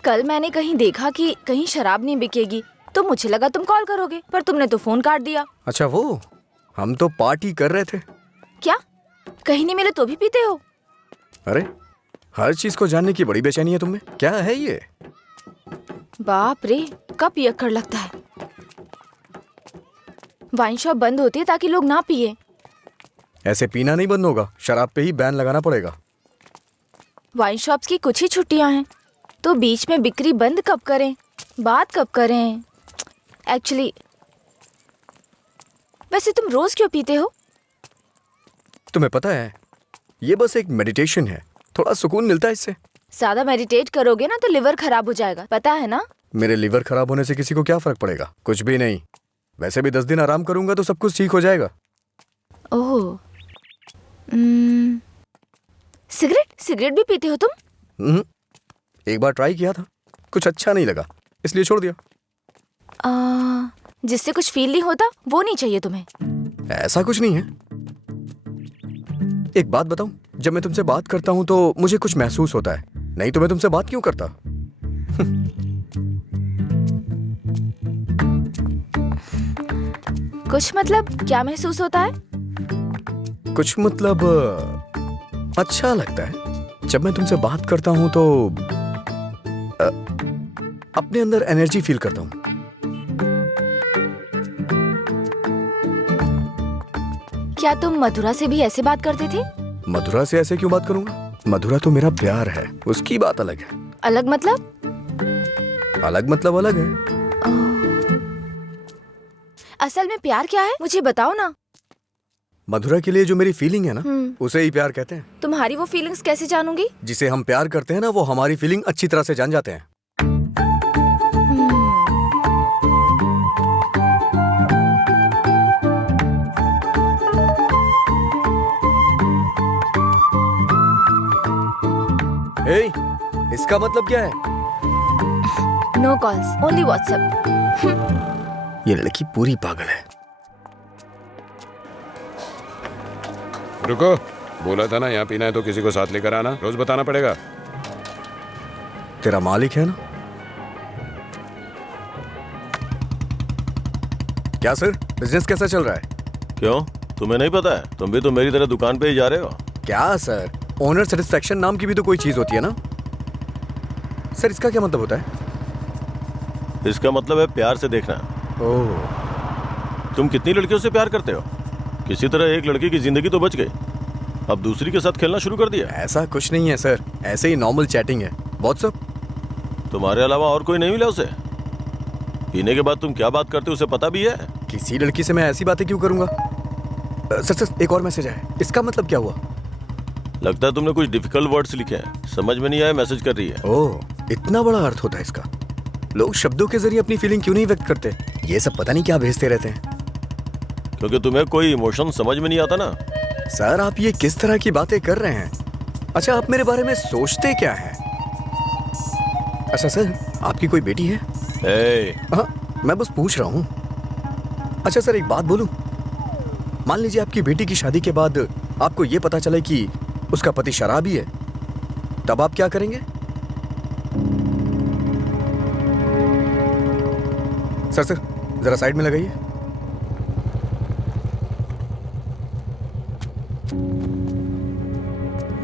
कल मैंने कहीं देखा कि कहीं शराब नहीं बिकेगी, तो मुझे लगा तुम कॉल करोगे, पर तुमने तो फोन काट दिया। अच्छा वो, हम तो पार्टी कर रहे थे। क्या? कहीं नहीं मिले तो भी पीते हो? अरे, हर चीज को जानने की बड़ी बेचैनी है तुम्हें। क्या है ये? बाप रे, कब पियक्कड़ लगता है। वाइन शॉप बंद होती है ताकि लोग ना पिए। ऐसे पीना नहीं बंद होगा, शराब पे ही बैन लगाना पड़ेगा। वाइन शॉप्स की कुछ ही छुट्टियां हैं, तो बीच में बिक्री बंद कब करें, बात कब करें? एक्चुअली वैसे तुम रोज क्यों पीते हो? तुम्हें पता है, ये बस एक मेडिटेशन है, थोड़ा सुकून मिलता है इससे। ज्यादा मेडिटेट करोगे ना तो लिवर खराब हो जाएगा, पता है ना? मेरे लिवर खराब होने से किसी को क्या फर्क पड़ेगा? कुछ भी नहीं। वैसे भी 10 दिन आराम करूंगा तो सब कुछ ठीक हो जाएगा। ओह, सिगरेट भी पीते हो तुम? एक बार ट्राई किया था, कुछ अच्छा नहीं लगा, इसलिए छोड़ दिया। जिससे कुछ फील नहीं होता वो नहीं चाहिए तुम्हें? ऐसा कुछ नहीं है। एक बात बताऊं, जब मैं तुमसे बात करता हूं तो मुझे कुछ महसूस होता है, नहीं तो मैं तुमसे बात क्यों करता? कुछ मतलब क्या महसूस होता है? कुछ मतलब अच्छा लगता है। जब मैं तुमसे बात करता हूं तो अपने अंदर एनर्जी फील करता हूं। क्या तुम मधुरा से भी ऐसे बात करते थे? मधुरा से ऐसे क्यों बात करूंगा? मधुरा तो मेरा प्यार है, उसकी बात अलग है। अलग मतलब? अलग मतलब अलग है। असल में प्यार क्या है, मुझे बताओ ना। मधुरा के लिए जो मेरी फीलिंग है ना, उसे ही प्यार कहते हैं। तुम्हारी वो फीलिंग्स कैसे जानूंगी? जिसे हम प्यार करते हैं ना, वो हमारी फीलिंग अच्छी तरह से जान जाते हैं। हे, इसका मतलब क्या है? No calls, only WhatsApp. ये लड़की पूरी पागल है। रुको, बोला था ना यहाँ पीना है तो किसी को साथ लेकर आना, रोज बताना पड़ेगा। तेरा मालिक है ना? क्या सर, बिजनेस कैसा चल रहा है? क्यों, तुम्हें नहीं पता है? तुम भी तो मेरी तरह दुकान पे ही जा रहे हो। क्या सर, ओनर सेटिस्फेक्शन नाम की भी तो कोई चीज होती है ना? सर इसका क्या मतलब होता है? इसका मतलब है प्यार से देखना। ओह, तुम कितनी लड़कियों से प्यार करते हो? किसी तरह एक लड़की की जिंदगी तो बच गई, अब दूसरी के साथ खेलना शुरू कर दिया। ऐसा कुछ नहीं है सर, ऐसे ही नॉर्मल चैटिंग है। व्हाट्सएप। तुम्हारे अलावा और कोई नहीं मिला उसे? पीने के बाद तुम क्या बात करते हो उसे पता भी है? किसी लड़की से मैं ऐसी बातें क्यों करूंगा? सर एक और मैसेज है, इसका मतलब क्या हुआ? लगता है तुमने कुछ डिफिकल्ट वर्ड्स लिखे हैं, समझ में नहीं आया, मैसेज कर रही है। ओह, इतना बड़ा अर्थ होता है इसका। लोग शब्दों के जरिए अपनी फीलिंग क्यों नहीं व्यक्त करते? ये सब पता नहीं क्या भेजते रहते हैं। क्योंकि तुम्हें कोई इमोशन समझ में नहीं आता ना। सर आप ये किस तरह की बातें कर रहे हैं? अच्छा, आप मेरे बारे में सोचते क्या हैं? अच्छा सर, आपकी कोई बेटी है? हाँ, मैं बस पूछ रहा हूँ। अच्छा सर, एक बात बोलूं? मान लीजिए आपकी बेटी की शादी के बाद आपको ये पता चले कि उसका पति शराबी है, तब आप क्या करेंगे? सर जरा साइड में लगाइए।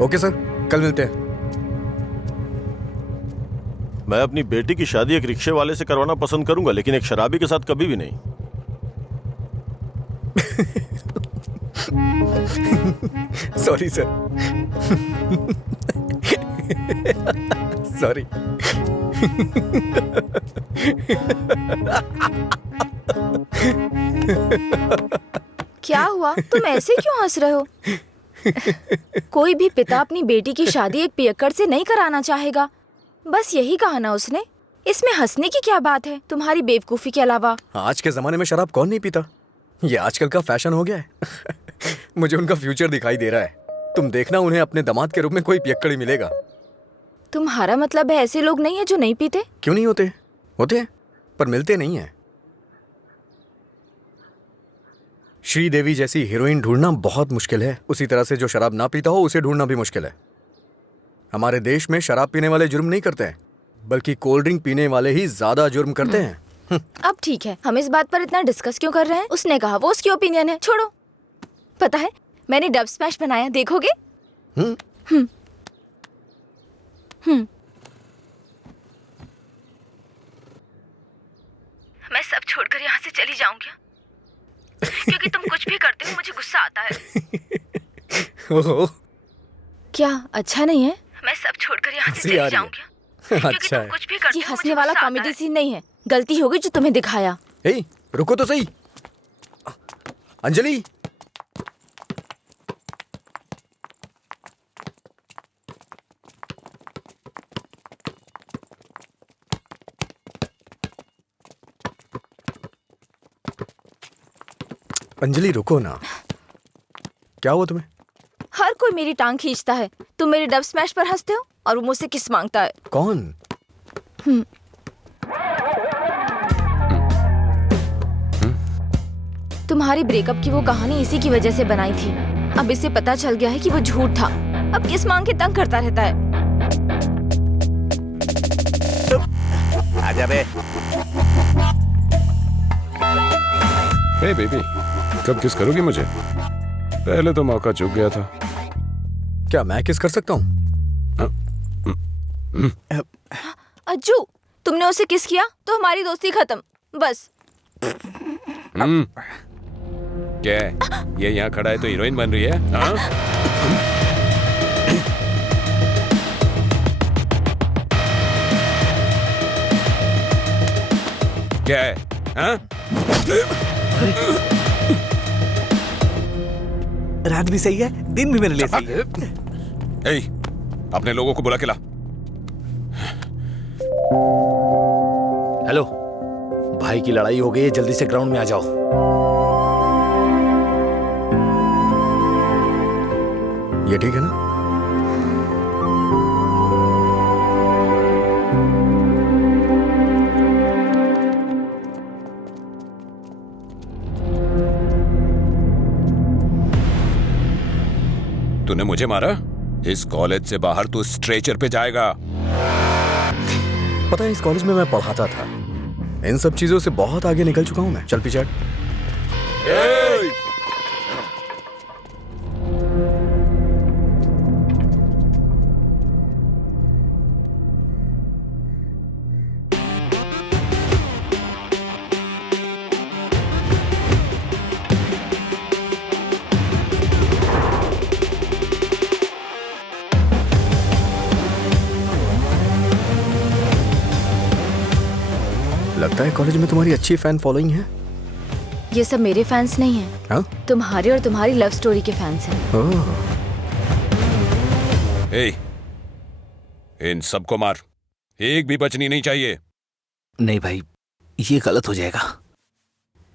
ओके सर, कल मिलते हैं। मैं अपनी बेटी की शादी एक रिक्शे वाले से करवाना पसंद करूंगा, लेकिन एक शराबी के साथ कभी भी नहीं। Sorry sir. सॉरी। क्या हुआ, तुम ऐसे क्यों हंस रहे हो? कोई भी पिता अपनी बेटी की शादी एक पियक्कड़ से नहीं कराना चाहेगा, बस यही कहा ना उसने। इसमें हंसने की क्या बात है, तुम्हारी बेवकूफी के अलावा? आज के जमाने में शराब कौन नहीं पीता? ये आजकल का फैशन हो गया है। मुझे उनका फ्यूचर दिखाई दे रहा है। तुम देखना, उन्हें अपने दामाद के रूप में कोई पियक्कड़ ही मिलेगा। तुम्हारा मतलब है ऐसे लोग नहीं है जो नहीं पीते? क्यों नहीं होते? होते हैं, पर मिलते नहीं हैं। श्रीदेवी जैसी हीरोइन ढूंढना बहुत मुश्किल है, उसी तरह से जो शराब ना पीता हो उसे ढूंढना भी मुश्किल है। हमारे देश में शराब पीने वाले जुर्म नहीं करते हैं, बल्कि कोल्ड ड्रिंक पीने वाले ही ज्यादा जुर्म करते हैं। अब ठीक है, हम इस बात पर इतना डिस्कस क्यों कर रहे हैं? उसने कहा, वो उसकी ओपिनियन है, छोड़ो। पता है, मैंने डब स्मैश बनाया, देखोगे? मैं सब छोड़कर यहाँ से चली जाऊंगी, क्योंकि तुम कुछ भी करते हो मुझे गुस्सा आता है। ओहो, क्या अच्छा नहीं है? मैं सब छोड़कर यहाँ से चली जाऊंगी, क्योंकि अच्छा तुम है। कुछ भी करते हो। ये हंसने वाला कॉमेडी सीन नहीं है, गलती होगी जो तुम्हें दिखाया। हे, रुको तो सही। अंजलि, अंजलि रुको ना। क्या हुआ तुम्हें? हर कोई मेरी टांग खींचता है, तुम मेरे डब स्मैश पर हंसते हो और वो मुझसे किस मांगता है। कौन? तुम्हारी ब्रेकअप की वो कहानी इसी की वजह से बनाई थी। अब इसे पता चल गया है कि वो झूठ था, अब किस मांग के तंग करता रहता है। आजा बे। हे बेबी, कब किस करोगी मुझे? पहले तो मौका चूक गया था। क्या मैं किस कर सकता हूँ? अज्जू, तुमने उसे किस किया तो हमारी दोस्ती खत्म, बस। क्या है? ये यहाँ खड़ा है तो हीरोइन बन रही है? हाँ? क्या है? हाँ? रात भी सही है, दिन भी मेरे लिए सही है। ए, अपने लोगों को बुला के ला। हेलो, भाई की लड़ाई हो गई है, जल्दी से ग्राउंड में आ जाओ। ये ठीक है ना? तूने मुझे मारा? इस कॉलेज से बाहर तू स्ट्रेचर पे जाएगा। पता है, इस कॉलेज में मैं पढ़ाता था। इन सब चीजों से बहुत आगे निकल चुका हूं मैं। चल पीछे हट। लगता है कॉलेज में तुम्हारी अच्छी फैन फॉलोइंग है। ये सब मेरे फैंस नहीं हैं, हाँ? तुम्हारे और तुम्हारी लव स्टोरी के फैंस हैं। ओह, ए, इन सबको मार, एक भी बचनी नहीं चाहिए। नहीं भाई, ये गलत हो जाएगा।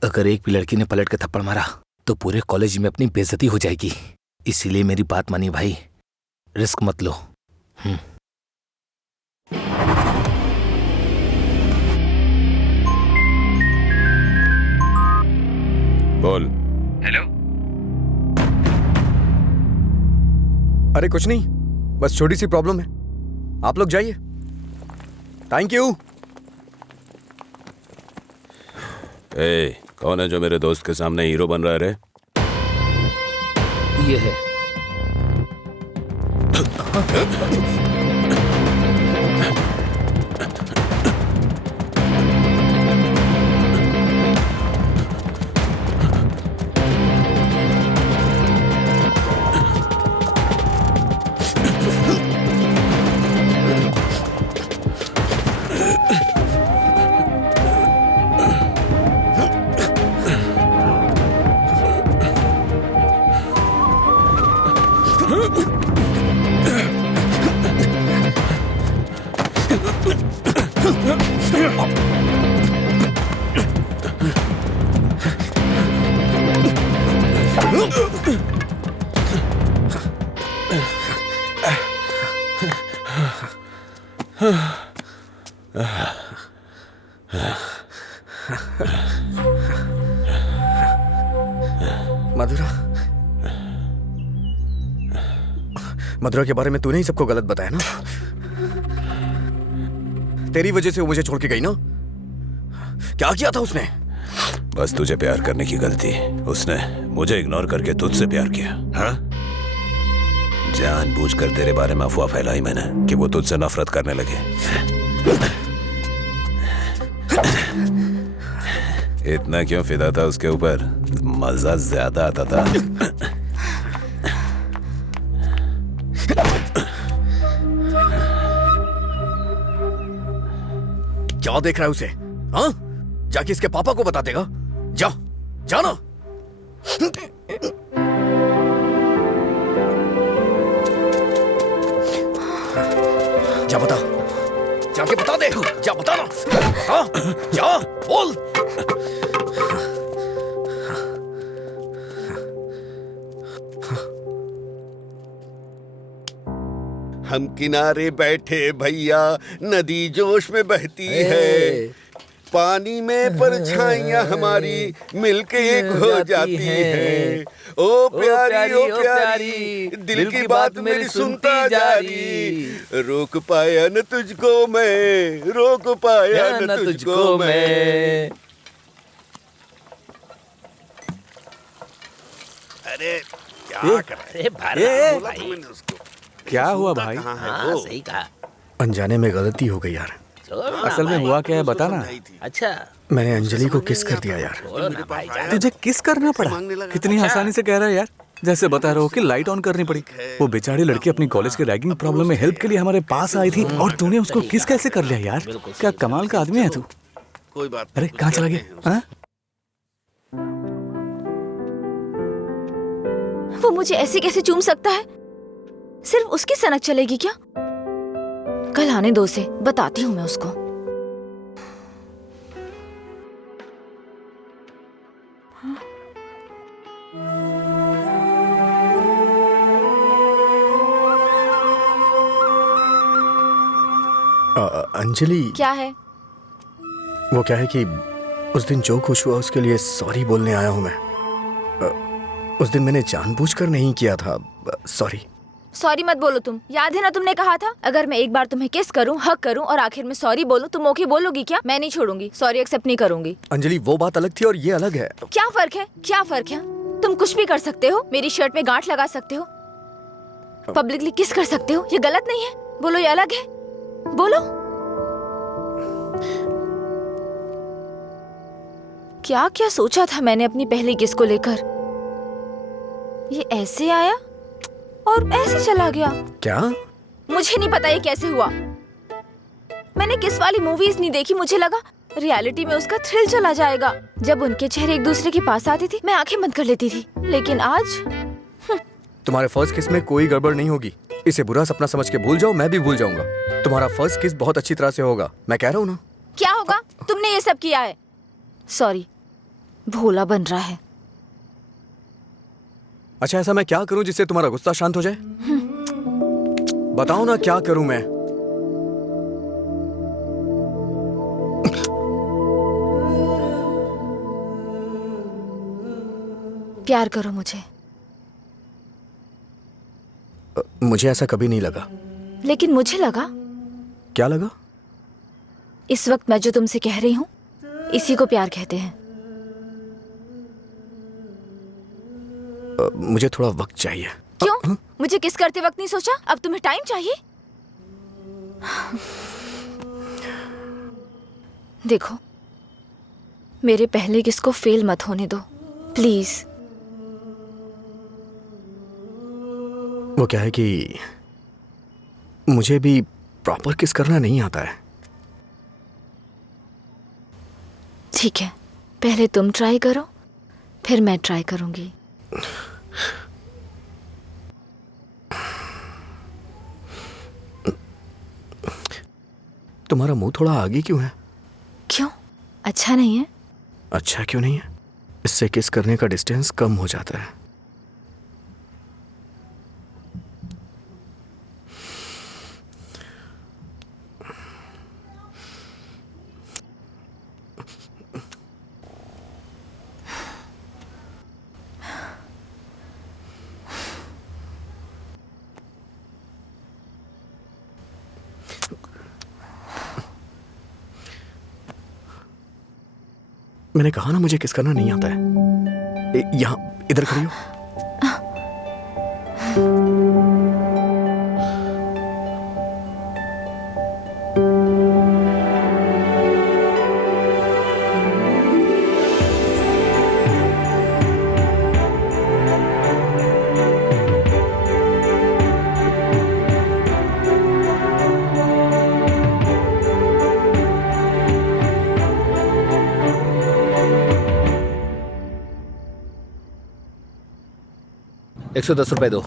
अगर एक भी लड़की ने पलट के थप्पड़ मारा तो पूरे कॉलेज में अपनी बेइज्जती हो जाएगी। इसीलिए मेरी बात मानिए भाई, रिस्क मत लो। बोल। हेलो। अरे कुछ नहीं, बस छोटी सी प्रॉब्लम है। आप लोग जाइए। Thank you. ए, कौन है जो मेरे दोस्त के सामने हीरो बन रहा है रे? ये है। मधुरा, मधुरा के बारे में तूने ही सबको गलत बताया ना? तेरी वजह से वो मुझे छोड़ के गई ना? क्या किया था उसने? बस तुझे प्यार करने की गलती। उसने मुझे इग्नोर करके तुझसे प्यार किया। हाँ? जानबूझकर तेरे बारे में अफवाह फैलाई मैंने कि वो तुझसे नफरत करने लगे। इतना क्यों फिदा था उसके ऊपर? मजा ज्यादा आता था। क्या देख रहा है उसे? हाँ? जाके इसके पापा को बता देगा। जा, जाना। जा बता, जाके बता दे। जा बता ना। हाँ? जा, बोल। हम किनारे बैठे भैया, नदी जोश में बहती है, पानी में परछाइयां हमारी मिलके एक हो जाती है। ओ प्यारी ओ प्यारी, दिल की बात मेरी सुनता जा रही, रोक पाया न तुझको मैं, रोक पाया न तुझको मैं। अरे क्या कर रहा है? बोला था मैंने उसको। क्या हुआ भाई? कहाँ है वो? सही कहा। अनजाने में गलती हो गई यार। असल में हुआ क्या है बता ना। समझाई थी। अच्छा मैंने अंजलि को किस कर दिया यार। छोड़ो ना भाई जान। तुझे किस करना पड़ा? मांगने लगा। कितनी आसानी से कह रहा है यार, जैसे बता रहे हो कि लाइट ऑन करनी पड़ी। वो बेचारी लड़की अपनी कॉलेज के रैगिंग प्रॉब्लम में हेल्प के लिए हमारे पास आई थी और तूने उसको किस कैसे कर लिया यार? क्या कमाल का आदमी है तू। कोई बात अरे नहीं, कहाँ कुछ चला करते गया? हैं उसको। हाँ? वो मुझे ऐसे कैसे चूम सकता है? सिर्फ उसकी सनक चलेगी क्या? कल आने दो उसे, बताती हूँ मैं उसको। अंजलि क्या है? वो क्या है कि उस दिन जो कुछ हुआ उसके लिए सॉरी बोलने आया हूँ मैं। उस दिन मैंने जानबूझकर नहीं किया था। सॉरी। सॉरी मत बोलो तुम। याद है ना तुमने कहा था अगर मैं एक बार तुम्हें किस करूं, हक करूं और आखिर में सॉरी बोलूं तुम ओके बोलोगी क्या? मैं नहीं छोड़ूंगी, सॉरी एक्सेप्ट नहीं करूंगी। अंजलि वो बात अलग थी और ये अलग है। क्या फर्क है? क्या फर्क है? तुम कुछ भी कर सकते हो, मेरी शर्ट में गांठ लगा सकते हो, पब्लिकली किस कर सकते हो, ये गलत नहीं है? बोलो ये अलग है? बोलो। क्या क्या सोचा था मैंने अपनी पहली किस को लेकर? ये ऐसे आया और ऐसे चला गया। क्या? मुझे नहीं पता ये कैसे हुआ। मैंने किस वाली मूवीज नहीं देखी, मुझे लगा रियलिटी में उसका थ्रिल चला जाएगा। जब उनके चेहरे एक दूसरे के पास आते थे मैं आंखें बंद कर लेती थी, लेकिन आज तुम्हारे फर्स्ट किस में कोई गड़बड़ नहीं होगी। इसे बुरा सपना समझ के भूल जाओ, मैं भी भूल जाऊंगा। तुम्हारा फर्स्ट किस बहुत अच्छी तरह से होगा, मैं कह रहा हूँ ना। क्या होगा? तुमने ये सब किया है। सॉरी, भोला बन रहा है। अच्छा ऐसा मैं क्या करूं जिससे तुम्हारा गुस्सा शांत हो जाए? बताओ ना क्या करूं मैं? प्यार करो मुझे। मुझे ऐसा कभी नहीं लगा। लेकिन मुझे लगा। क्या लगा? इस वक्त मैं जो तुमसे कह रही हूँ इसी को प्यार कहते हैं। मुझे थोड़ा वक्त चाहिए। क्यों? मुझे किस करते वक्त नहीं सोचा? अब तुम्हें टाइम चाहिए? देखो, मेरे पहले किस को फेल मत होने दो प्लीज। वो क्या है कि मुझे भी प्रॉपर किस करना नहीं आता है। ठीक है, पहले तुम ट्राई करो, फिर मैं ट्राई करूंगी। तुम्हारा मुंह थोड़ा आगे क्यों है? क्यों? अच्छा नहीं है? अच्छा क्यों नहीं है? इससे किस करने का डिस्टेंस कम हो जाता है। मैंने कहा ना मुझे किस करना नहीं आता है। यहाँ इधर खड़ी हो। ₹110 दो।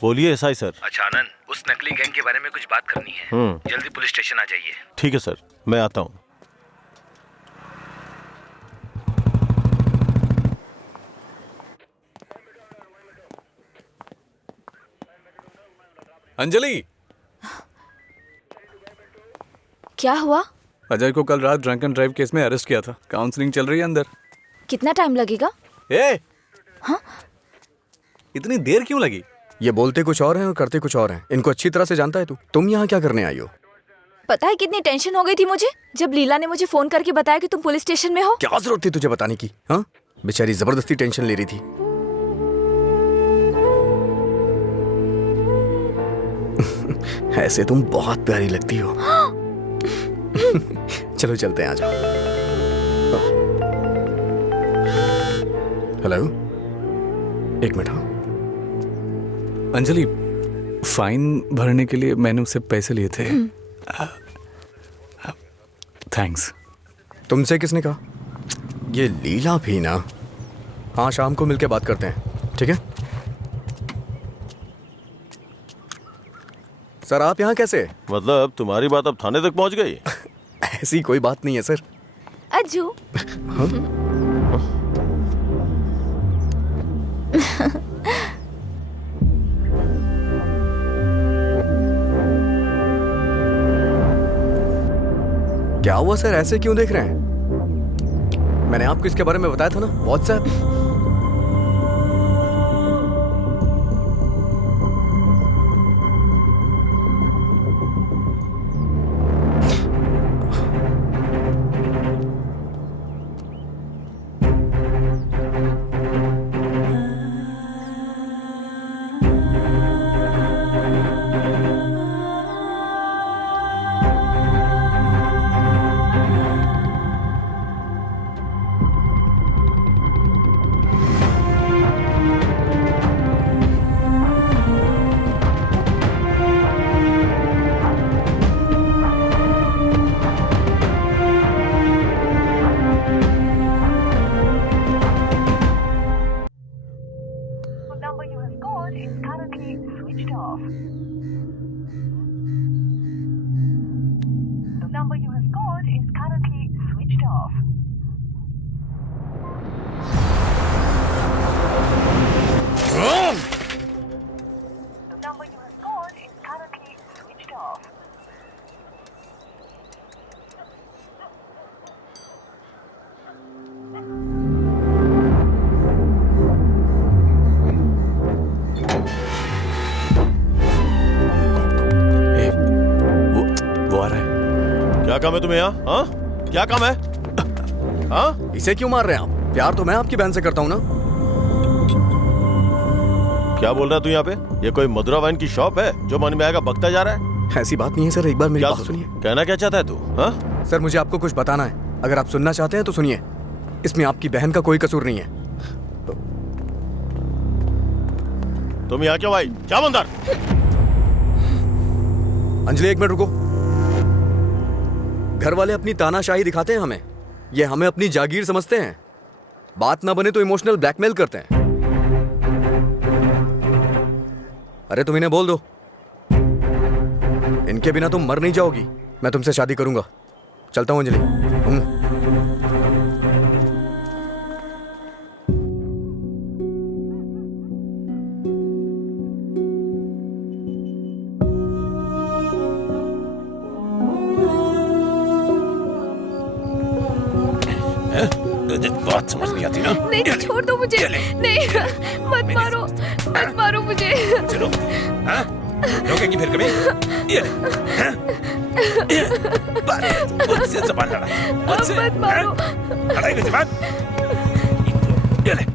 बोलिए एसआई सर। अच्छा आनंद, उस नकली गैंग के बारे में कुछ बात करनी है। जल्दी पुलिस स्टेशन आ जाइए। ठीक है सर, मैं आता हूँ। अंजलि, क्या हुआ? अजय को कल रात ड्रंक एंड ड्राइव केस में अरेस्ट किया था। काउंसलिंग चल रही है अंदर। कितना टाइम लगेगा? ए, हाँ? इतनी देर क्यों लगी? ये बोलते कुछ और हैं और करते कुछ और हैं। इनको अच्छी तरह से जानता है तू। तुम यहाँ क्या करने आई हो? पता है कितनी टेंशन हो गई थी मुझे जब लीला ने मुझे फोन करके बताया कि तुम पुलिस स्टेशन में हो। क्या जरूरत थी तुझे बताने की? हाँ, बेचारी जबरदस्ती टेंशन ले रही थी। ऐसे तुम बहुत प्यारी लगती हो। चलो चलते हैं, आ जाओ। हेलो, एक मिनट। हाँ अंजलि, फाइन भरने के लिए मैंने उससे पैसे लिए थे। थैंक्स। तुमसे किसने कहा? ये लीला भी ना। हाँ, शाम को मिलके बात करते हैं, ठीक है? सर आप यहाँ कैसे? मतलब तुम्हारी बात अब थाने तक पहुंच गई? ऐसी कोई बात नहीं है सर। अज्जू। क्या हुआ सर, ऐसे क्यों देख रहे हैं? मैंने आपको इसके बारे में बताया था ना, व्हाट्सएप। क्या काम है तुम्हें यहाँ? हाँ, क्या काम है? हाँ, इसे क्यों मार रहे हैं आप? प्यार तो मैं आपकी बहन से करता हूँ ना। क्या बोल रहा है तू यहाँ पे? ये कोई मधुरा वाइन की शॉप है जो मन में आएगा बकता जा रहा है? ऐसी बात नहीं है सर, एक बार मेरी क्या बात सुनिए। कहना क्या चाहता है तू? हाँ? सर मुझे आपको कुछ बताना है, अगर आप सुनना चाहते हैं तो सुनिए। इसमें आपकी बहन का कोई कसूर नहीं है। तुम यहाँ क्यों आई? क्या बंदर? अंजलि एक मिनट रुको। घर वाले अपनी तानाशाही दिखाते हैं हमें, ये हमें अपनी जागीर समझते हैं। बात ना बने तो इमोशनल ब्लैकमेल करते हैं। अरे तुम इन्हें बोल दो, इनके बिना तुम मर नहीं जाओगी। मैं तुमसे शादी करूंगा। चलता हूं अंजलि। बात समझ नहीं आती ना? नहीं, छोड़ दो मुझे। नहीं, मत मारो, मत मारो मुझे। चलो, हाँ? रोकेगी फिर कभी? ये ले, हाँ? मुझसे ज़बान लड़ा, मुझसे, मत मारो। लड़ाई की ज़बान? ये ले।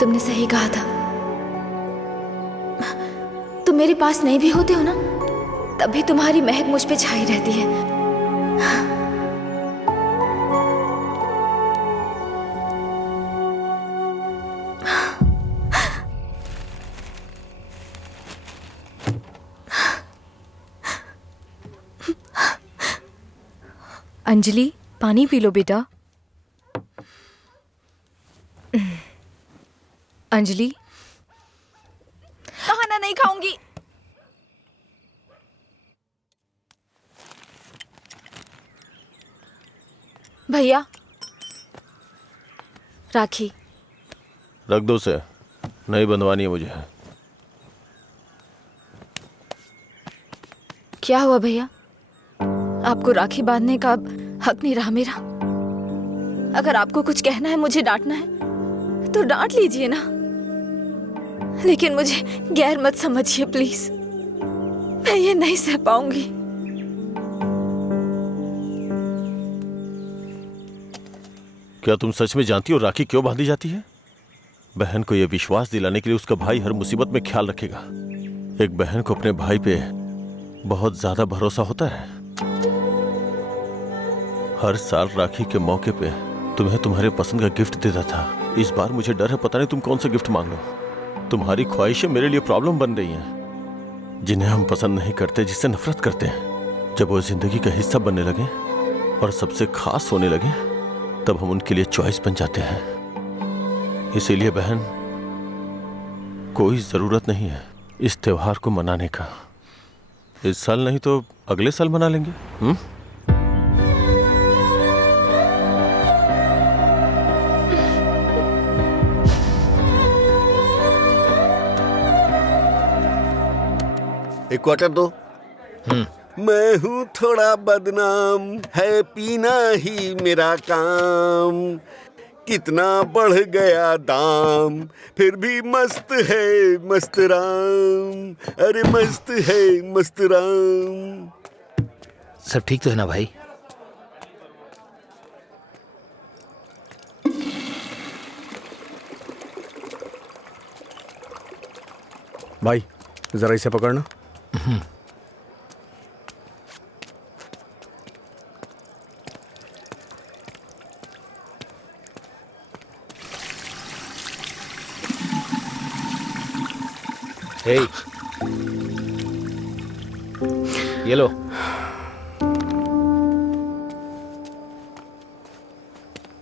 तुमने सही कहा था। तुम मेरे पास नहीं भी होते हो ना, तब भी तुम्हारी महक मुझ पे छाई रहती है। अंजलि, पानी पी लो बेटा। अंजलि, खाना नहीं खाऊंगी। भैया, राखी। रख दो उसे, नहीं बंधवानी है मुझे। क्या हुआ भैया? आपको राखी बांधने का हक नहीं रहा मेरा? अगर आपको कुछ कहना है, मुझे डांटना है तो डांट लीजिए ना, लेकिन मुझे गैर मत समझिए प्लीज। मैं ये नहीं सह पाऊंगी। क्या तुम सच में जानती हो राखी क्यों बांधी जाती है? बहन को यह विश्वास दिलाने के लिए उसका भाई हर मुसीबत में ख्याल रखेगा। एक बहन को अपने भाई पे बहुत ज्यादा भरोसा होता है। हर साल राखी के मौके पे तुम्हें तुम्हारे पसंद का गिफ्ट देता था। इस बार मुझे डर है, पता नहीं तुम कौन सा गिफ्ट मांग लो। तुम्हारी ख्वाहिशें मेरे लिए प्रॉब्लम बन रही हैं, जिन्हें हम पसंद नहीं करते, जिससे नफरत करते हैं। जब वो जिंदगी का हिस्सा बनने लगे और सबसे खास होने लगे, तब हम उनके लिए चॉइस बन जाते हैं। इसीलिए बहन, कोई जरूरत नहीं है इस त्योहार को मनाने का। इस साल नहीं तो अगले साल मना लेंगे। एक क्वार्टर दो। मैं हूँ थोड़ा बदनाम, है पीना ही मेरा काम। कितना बढ़ गया दाम, फिर भी मस्त है मस्त राम। अरे मस्त है मस्त राम। सब ठीक तो है ना भाई? भाई जरा इसे पकड़ना। हे, ये लो।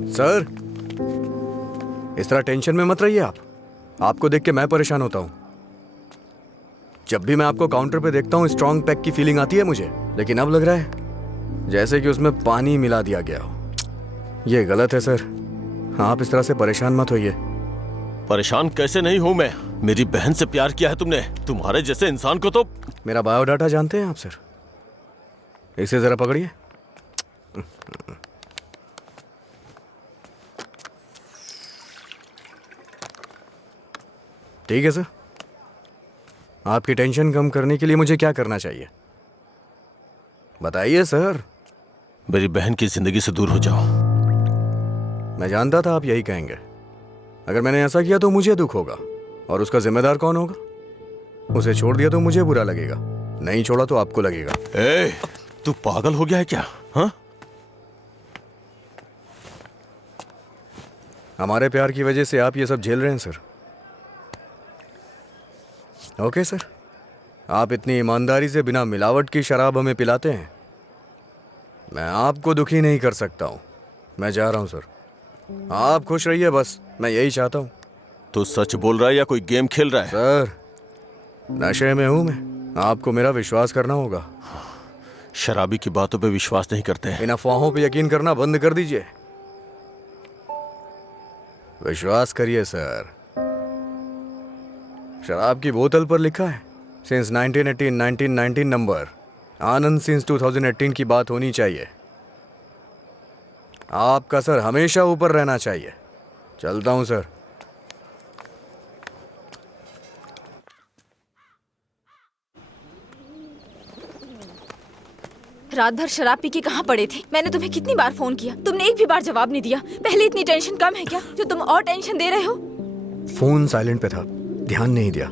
सर, इस तरह टेंशन में मत रहिए आप। आपको देख के मैं परेशान होता हूं। जब भी मैं आपको काउंटर पे देखता हूं, स्ट्रॉन्ग पैक की फीलिंग आती है मुझे, लेकिन अब लग रहा है जैसे कि उसमें पानी मिला दिया गया हो। ये गलत है सर, आप इस तरह से परेशान मत होइए। परेशान कैसे नहीं हूं मैं? मेरी बहन से प्यार किया है तुमने। तुम्हारे जैसे इंसान को तो। मेरा बायोडाटा जानते हैं आप सर? इसे जरा पकड़िए। ठीक है सर, आपकी टेंशन कम करने के लिए मुझे क्या करना चाहिए बताइए सर। मेरी बहन की जिंदगी से दूर हो जाओ। मैं जानता था आप यही कहेंगे। अगर मैंने ऐसा किया तो मुझे दुख होगा, और उसका जिम्मेदार कौन होगा? उसे छोड़ दिया तो मुझे बुरा लगेगा, नहीं छोड़ा तो आपको लगेगा। ए, तू पागल हो गया है क्या? हाँ? हमारे प्यार की वजह से आप ये सब झेल रहे हैं सर। ओके सर, आप इतनी ईमानदारी से बिना मिलावट की शराब हमें पिलाते हैं। मैं आपको दुखी नहीं कर सकता हूं। मैं जा रहा हूं सर, आप खुश रहिए, बस मैं यही चाहता हूं। तो सच बोल रहा है या कोई गेम खेल रहा है? सर, नशे में हूं मैं, आपको मेरा विश्वास करना होगा। शराबी की बातों पे विश्वास नहीं करते हैं। इन अफवाहों पे यकीन करना बंद कर दीजिए। विश्वास करिए सर। शराब की बोतल पर लिखा है सिंस 1918 1919 नंबर, आनंद सिंस 2018 की बात होनी चाहिए। आपका सर हमेशा ऊपर रहना चाहिए। चलता हूं सर। रात भर शराब पी के कहाँ पड़े थे? मैंने तुम्हें कितनी बार फोन किया, तुमने एक भी बार जवाब नहीं दिया। पहले इतनी टेंशन कम है क्या जो तुम और टेंशन दे रहे हो? फोन साइलेंट पे था, ध्यान नहीं दिया।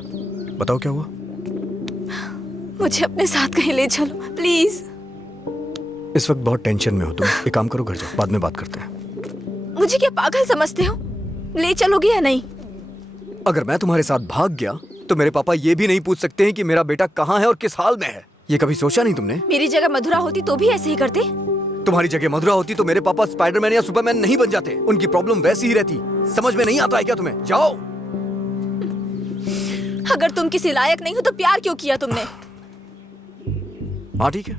बताओ क्या हुआ? मुझे अपने साथ कहीं ले चलो प्लीज। इस वक्त बहुत टेंशन में हो तुम। एक काम करो, घर जाओ, बाद में बात करते हैं। मुझे क्या पागल समझते हो? ले चलोगे या नहीं? अगर मैं तुम्हारे साथ भाग गया तो मेरे पापा ये भी नहीं पूछ सकते हैं कि मेरा बेटा कहाँ है और किस हाल में है। ये कभी सोचा नहीं तुमने? मेरी जगह मधुरा होती तो भी ऐसे ही करते। तुम्हारी जगह मधुरा होती तो मेरे पापा स्पाइडरमैन या सुपरमैन नहीं बन जाते। उनकी प्रॉब्लम वैसी ही रहती। समझ में नहीं आता है क्या तुम्हें? जाओ। अगर तुम किसी लायक नहीं हो तो प्यार क्यों किया तुमने? हाँ ठीक है,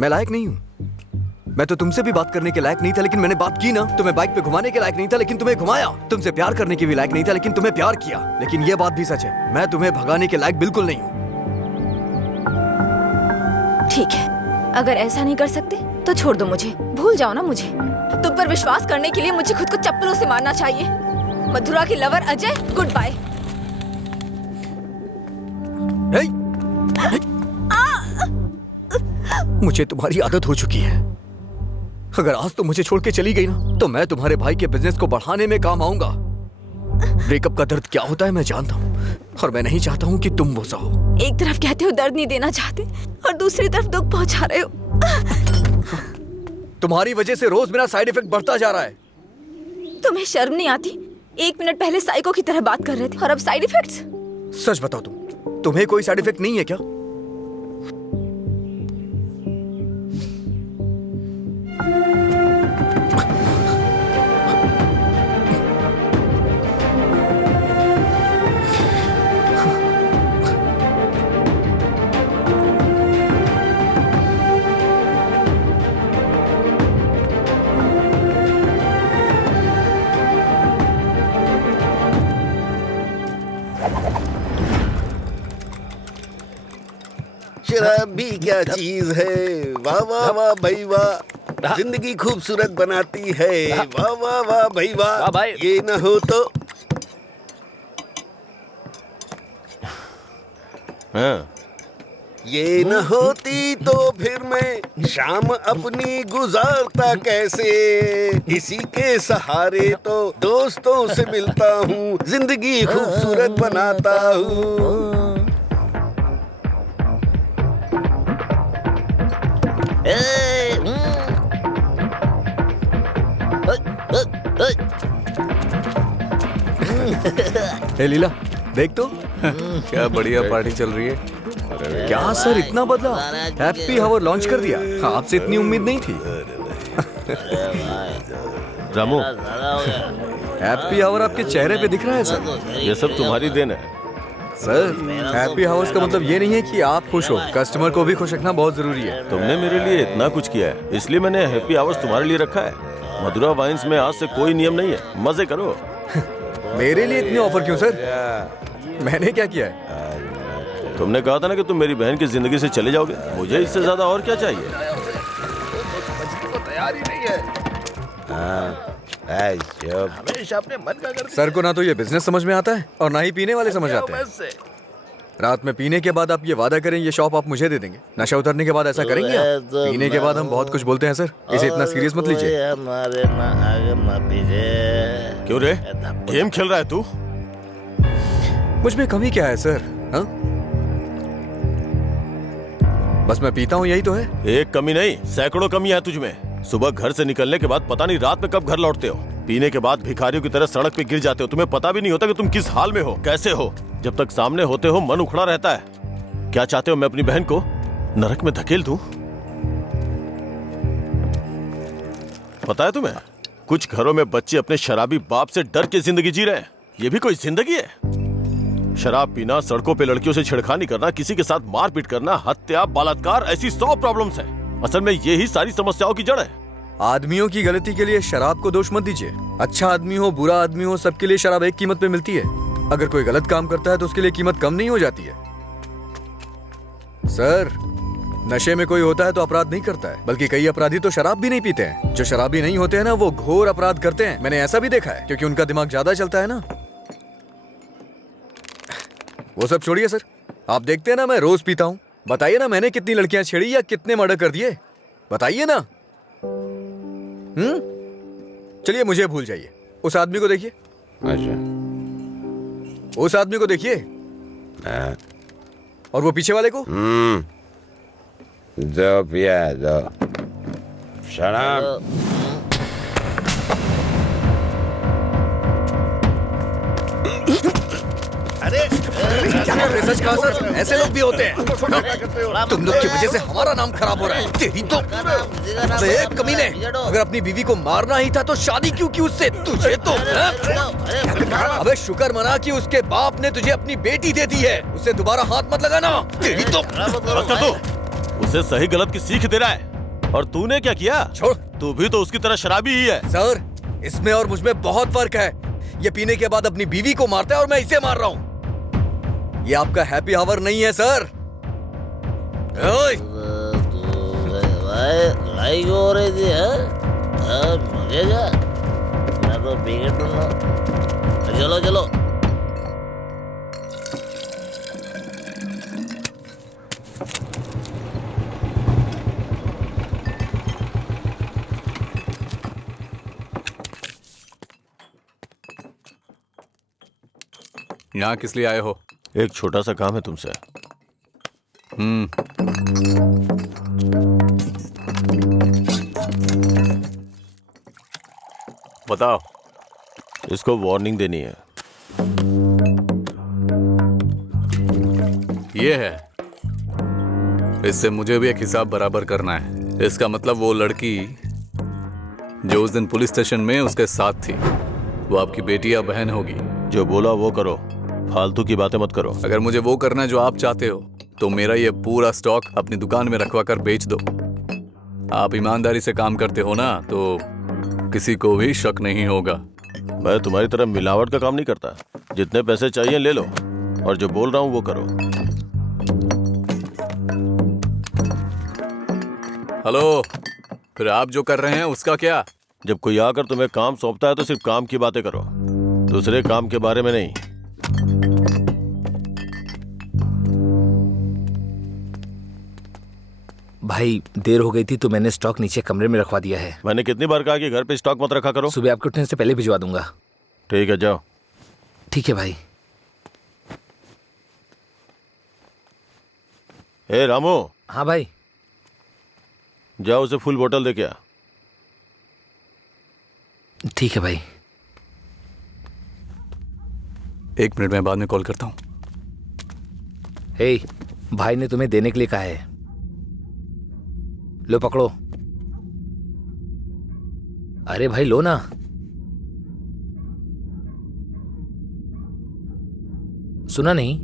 मैं लायक नहीं हूँ, मैं तो तुमसे भी बात करने के लायक नहीं था, लेकिन मैंने बात की ना। तुम्हें बाइक पे घुमाने के लायक नहीं था, लेकिन तुम्हें घुमाया। तुमसे प्यार करने के भी लायक नहीं था, लेकिन तुम्हें प्यार किया। लेकिन ये बात भी सच है, मैं तुम्हें भगाने के लायक बिल्कुल नहीं हूँ। ठीक है, अगर ऐसा नहीं कर सकते तो छोड़ दो मुझे, भूल जाओ ना मुझे। तुम पर विश्वास करने के लिए मुझे खुद को चप्पलों से मारना चाहिए। मधुरा की लवर अजय, गुड बाय। मुझे तुम्हारी आदत हो चुकी है। अगर आज तुम मुझे छोड़ के चली गई ना, तो मैं तुम्हारे भाई के बिजनेस को बढ़ाने में काम आऊंगा। ब्रेकअप का दर्द क्या होता है मैं जानता हूँ, और मैं नहीं चाहता हूँ कि तुम वो सहो। एक तरफ कहते हो दर्द नहीं देना चाहते, और दूसरी तरफ दुख पहुंचा रहे हो। तुम्हारी वजह से रोज मेरा साइड इफेक्ट बढ़ता जा रहा है। तुम्हें शर्म नहीं आती? 1 मिनट पहले साइको की तरह बात कर रहे थे, और अब साइड इफेक्ट्स। सच बताओ, तुम्हें कोई साइड इफेक्ट नहीं है क्या? शराब भी क्या चीज है। वाह वाह वाह भाई वाह, जिंदगी खूबसूरत बनाती है। वाह वाह वाह भाई वाह, भाई। ये न हो तो। हाँ। ये न होती तो फिर मैं शाम अपनी गुजारता कैसे। इसी के सहारे तो दोस्तों से मिलता हूँ, जिंदगी खूबसूरत बनाता हूँ। ए लीला, देख तो क्या बढ़िया पार्टी चल रही है। क्या सर इतना बदला? हैप्पी हावर लॉन्च कर दिया। आपसे इतनी उम्मीद नहीं थी। रामू, हैप्पी हावर आपके चेहरे पे दिख रहा है सर। ये सब तुम्हारी देन है। सर, हैप्पी हावर्स का मतलब ये नहीं है कि आप खुश हो, कस्टमर को भी खुश रखना बहुत जरूरी है। तुमने मेरे लिए इतना कुछ किया है, इसलिए मैंने हैप्पी आवर्स तुम्हारे लिए रखा है। मधुरा वाइन्स में आज से कोई नियम नहीं है, मजे करो। मेरे लिए इतने ऑफर क्यों सर? मैंने क्या किया है? तुमने कहा था ना कि तुम मेरी बहन की जिंदगी से चले जाओगे, मुझे इससे ज्यादा और क्या चाहिए? तैयार ही नहीं है। हमेशा अपने मन का कर। सर को ना तो ये बिजनेस समझ में आता है, और ना ही पीने वाले समझ आते हैं। रात में पीने के बाद आप ये वादा करें ये शॉप आप मुझे दे देंगे। नशा उतरने के बाद ऐसा करेंगे आप? पीने के बाद हम बहुत कुछ बोलते हैं सर, इसे इतना सीरियस मत लीजिए। क्यों रे, गेम खेल रहा है तू? मुझ में कमी क्या है सर? हाँ, बस मैं पीता हूँ, यही तो है। एक कमी नहीं, सैकड़ों कमी है तुझ में। सुबह घर से निकलने के बाद पता नहीं रात में कब घर लौटते हो। पीने के बाद भिखारियों की तरह सड़क पे गिर जाते हो। तुम्हें पता भी नहीं होता कि तुम किस हाल में हो, कैसे हो। जब तक सामने होते हो मन उखड़ा रहता है। क्या चाहते हो मैं अपनी बहन को नरक में धकेल दूं? पता है तुम्हें, कुछ घरों में बच्चे अपने शराबी बाप से डर के जिंदगी जी रहे हैं। ये भी कोई जिंदगी है? शराब पीना, सड़कों पे लड़कियों से छेड़खानी करना, किसी के साथ मारपीट करना, हत्या, बलात्कार, ऐसी 100 प्रॉब्लम्स हैं। असल में यही सारी समस्याओं की जड़ है। आदमियों की गलती के लिए शराब को दोष मत दीजिए। अच्छा आदमी हो, बुरा आदमी हो, सबके लिए शराब एक कीमत पे मिलती है। अगर कोई गलत काम करता है तो उसके लिए कीमत कम नहीं हो जाती है। सर, नशे में कोई होता है तो अपराध नहीं करता है, बल्कि कई अपराधी तो शराब भी नहीं पीते हैं। जो शराबी नहीं होते हैं ना, वो घोर अपराध करते हैं। मैंने ऐसा भी देखा है, क्योंकि उनका दिमाग ज्यादा चलता है ना। वो सब छोड़िए सर, आप देखते हैं ना मैं रोज पीता हूँ। बताइए ना मैंने कितनी लड़कियां छेड़ी या कितने मर्डर कर दिए, बताइए ना। चलिए मुझे भूल जाइए। उस आदमी को देखिए, उस आदमी को देखिए, और वो पीछे वाले को। दो पिया दो शराब। सच कहा सर, ऐसे लोग भी होते हैं। तुम लोग की वजह से हमारा नाम खराब हो रहा है। तेरी तो कमीने, अगर अपनी बीवी को मारना ही था तो शादी क्यों की उससे? तुझे तो अबे शुक्र मना कि उसके बाप ने तुझे अपनी बेटी दे दी है। उसे दोबारा हाथ मत लगाना। तेरी तो उसे सही गलत की सीख दे रहा है। और तूने क्या किया? छोड़। तू भी तो उसकी तरह शराबी ही है। सर, इसमें और मुझमें बहुत फर्क है। ये पीने के बाद अपनी बीवी को मारता है और मैं इसे मार रहा हूँ। ये आपका हैप्पी आवर नहीं है सर। ओए! लड़ाई क्यों हो रही थी? मुझे क्या, मैं तो पी के टूंगा। चलो चलो। यहाँ किस लिए आए हो? एक छोटा सा काम है तुमसे। बताओ। इसको वार्निंग देनी है। ये है, इससे मुझे भी एक हिसाब बराबर करना है। इसका मतलब वो लड़की जो उस दिन पुलिस स्टेशन में उसके साथ थी, वो आपकी बेटी या बहन होगी। जो बोला वो करो, फालतू की बातें मत करो। अगर मुझे वो करना है जो आप चाहते हो तो मेरा ये पूरा स्टॉक अपनी दुकान में रखवा कर बेच दो। आप ईमानदारी से काम करते हो ना, तो किसी को भी शक नहीं होगा। मैं तुम्हारी तरह मिलावट का काम नहीं करता। जितने पैसे चाहिए ले लो, और जो बोल रहा हूँ वो करो। हेलो, फिर आप जो कर रहे हैं उसका क्या? जब कोई आकर तुम्हें काम सौंपता है तो सिर्फ काम की बातें करो, दूसरे काम के बारे में नहीं। भाई देर हो गई थी तो मैंने स्टॉक नीचे कमरे में रखवा दिया है। मैंने कितनी बार कहा कि घर पे स्टॉक मत रखा करो? सुबह आपके उठने से पहले भिजवा दूंगा। ठीक है, जाओ। ठीक है भाई। ए रामू। हाँ भाई। जाओ उसे फुल बोतल दे के आ। ठीक है भाई। 1 मिनट में बाद में कॉल करता हूँ। हे, भाई ने तुम्हें देने के लिए कहा है। लो पकड़ो। अरे भाई लो ना। सुना नहीं?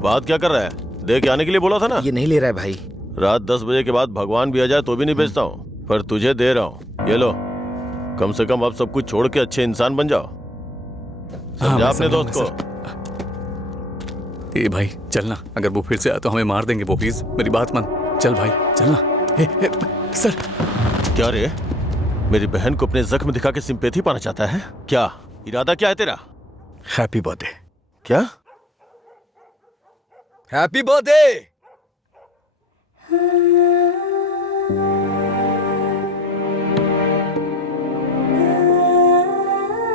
बात क्या कर रहा है? दे के आने के लिए बोला था ना। ये नहीं ले रहा है भाई। रात 10 बजे के बाद भगवान भी आ जाए तो भी नहीं बेचता हूँ, पर तुझे दे रहा हूँ। ये लो, कम से कम अब सब कुछ छोड़ के अच्छे इंसान बन जाओ। समझा अपने दोस्त को? ए भाई चलना, अगर वो फिर से आया तो हमें मार देंगे वो। प्लीज मेरी बात मान। चल भाई चलना। सर। क्या रे, मेरी बहन को अपने जख्म दिखा के सिंपैथी पाना चाहता है क्या? इरादा क्या है तेरा? Happy birthday. क्या? Happy birthday.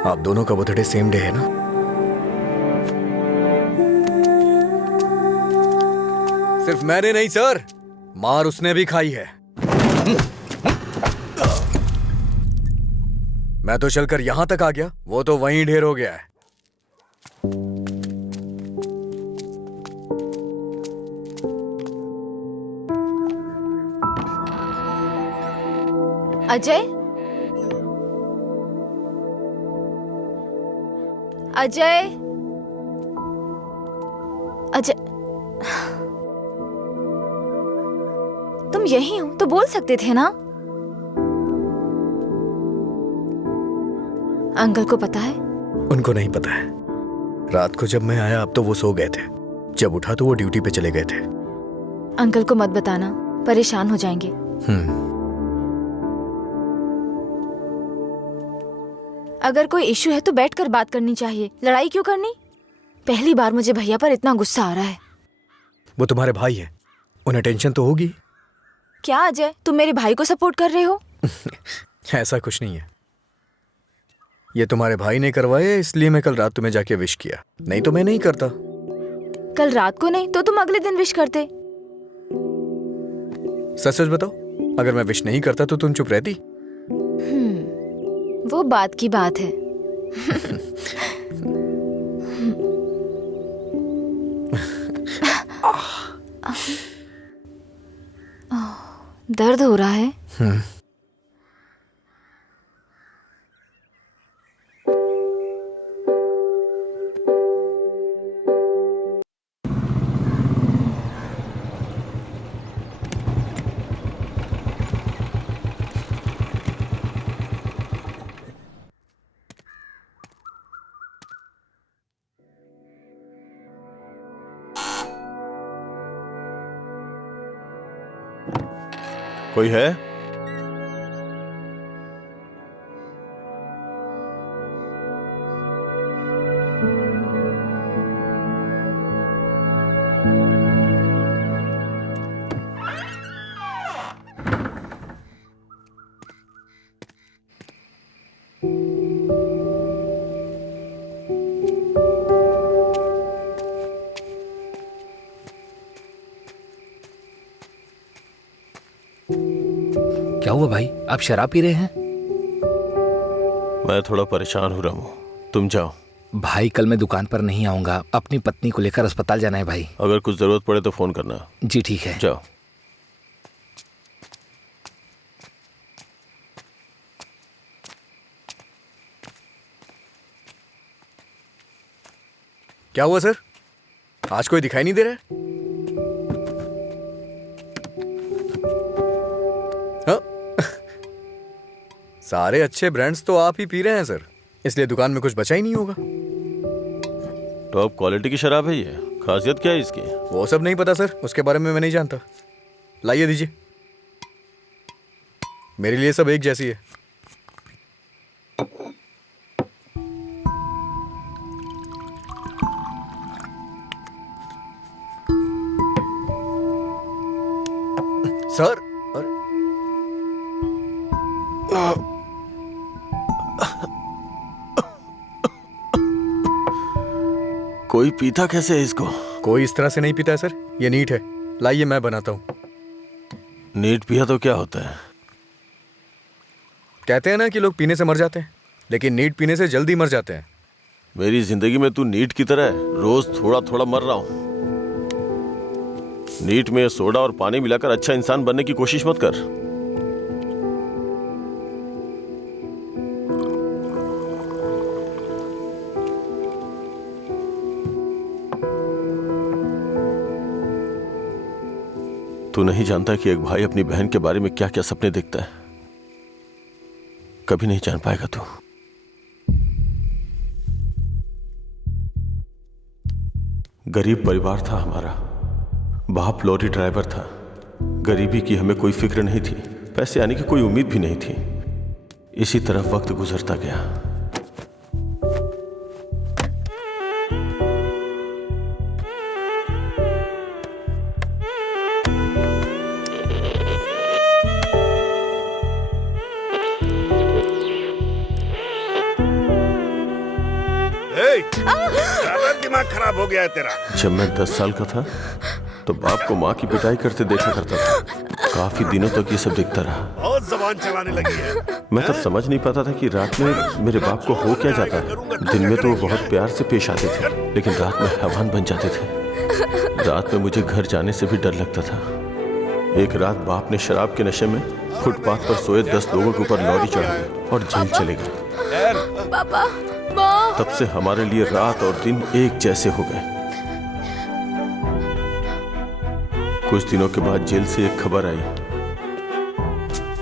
आप दोनों का बर्थडे सेम डे है ना? सिर्फ मैंने नहीं सर, मार उसने भी खाई है। मैं तो चलकर यहां तक आ गया, वो तो वहीं ढेर हो गया है। अजय, अजय, अजय, तुम यही हो तो बोल सकते थे ना? अंकल को पता है? उनको नहीं पता है। रात को जब मैं आया अब तो वो सो गए थे, जब उठा तो वो ड्यूटी पे चले गए थे। अंकल को मत बताना, परेशान हो जाएंगे। अगर कोई इश्यू है तो बैठकर बात करनी चाहिए, लड़ाई क्यों करनी? पहली बार मुझे भैया पर इतना गुस्सा आ रहा है। वो तुम्हारे भाई हैं, उन्हें टेंशन तो होगी। क्या अजय, तुम मेरे भाई को सपोर्ट कर रहे हो? ऐसा कुछ नहीं है। ये तुम्हारे भाई ने करवाया इसलिए मैं कल रात तुम्हें जाके विश किया, नहीं तो मैं नहीं करता। कल रात को नहीं तो तुम अगले दिन विश करते। सच सच बताओ, अगर मैं विश नहीं करता तो तुम चुप रहती? वो बात की बात है। दर्द हो रहा है? कोई है? क्या हुआ भाई, आप शराब पी रहे हैं? मैं थोड़ा परेशान हो रहा हूँ, तुम जाओ। भाई कल मैं दुकान पर नहीं आऊंगा, अपनी पत्नी को लेकर अस्पताल जाना है भाई। अगर कुछ जरूरत पड़े तो फोन करना। जी ठीक है। जाओ। क्या हुआ सर, आज कोई दिखाई नहीं दे रहा है? हाँ? सारे अच्छे ब्रांड्स तो आप ही पी रहे हैं सर, इसलिए दुकान में कुछ बचा ही नहीं होगा। टॉप क्वालिटी की शराब है ये, खासियत क्या है इसकी? वो सब नहीं पता सर, उसके बारे में मैं नहीं जानता। लाइए दीजिए, मेरे लिए सब एक जैसी है। सर, कोई पीता कैसे है इसको? कोई इस तरह से नहीं पीता है सर, ये नीट है। लाइए मैं बनाता हूँ। नीट पिया तो क्या होता है? कहते हैं ना कि लोग पीने से मर जाते हैं, लेकिन नीट पीने से जल्दी मर जाते हैं। मेरी जिंदगी में तू नीट की तरह है, रोज थोड़ा थोड़ा मर रहा हूँ। नीट में सोडा और पानी मिलाकर अच्छा इंसान बनने की कोशिश मत कर। तू नहीं जानता कि एक भाई अपनी बहन के बारे में क्या क्या सपने देखता है। कभी नहीं जान पाएगा तू। गरीब परिवार था हमारा, बाप लॉरी ड्राइवर था। गरीबी की हमें कोई फिक्र नहीं थी, पैसे आने की कोई उम्मीद भी नहीं थी। इसी तरह वक्त गुजरता गया। दिमाग खराब हो गया है तेरा। जब मैं 10 साल का था तो बाप को माँ की पिटाई करते देखा करता था। काफी दिनों तक ये सब देखता रहा। बहुत जबान चलाने लगी है। मैं तब समझ नहीं पाता था कि रात में मेरे बाप को हो क्या जाता है। दिन में तो वो बहुत प्यार से पेश आते थे, लेकिन रात में हैवान बन जाते थे। रात में मुझे घर जाने से भी डर लगता था। एक रात बाप ने शराब के नशे में फुटपाथ पर सोए 10 लोगों के ऊपर लॉरी चढ़ा दी और जेल चले गए। पापा, तब से हमारे लिए रात और दिन एक जैसे हो गए। कुछ दिनों के बाद जेल से एक खबर आई,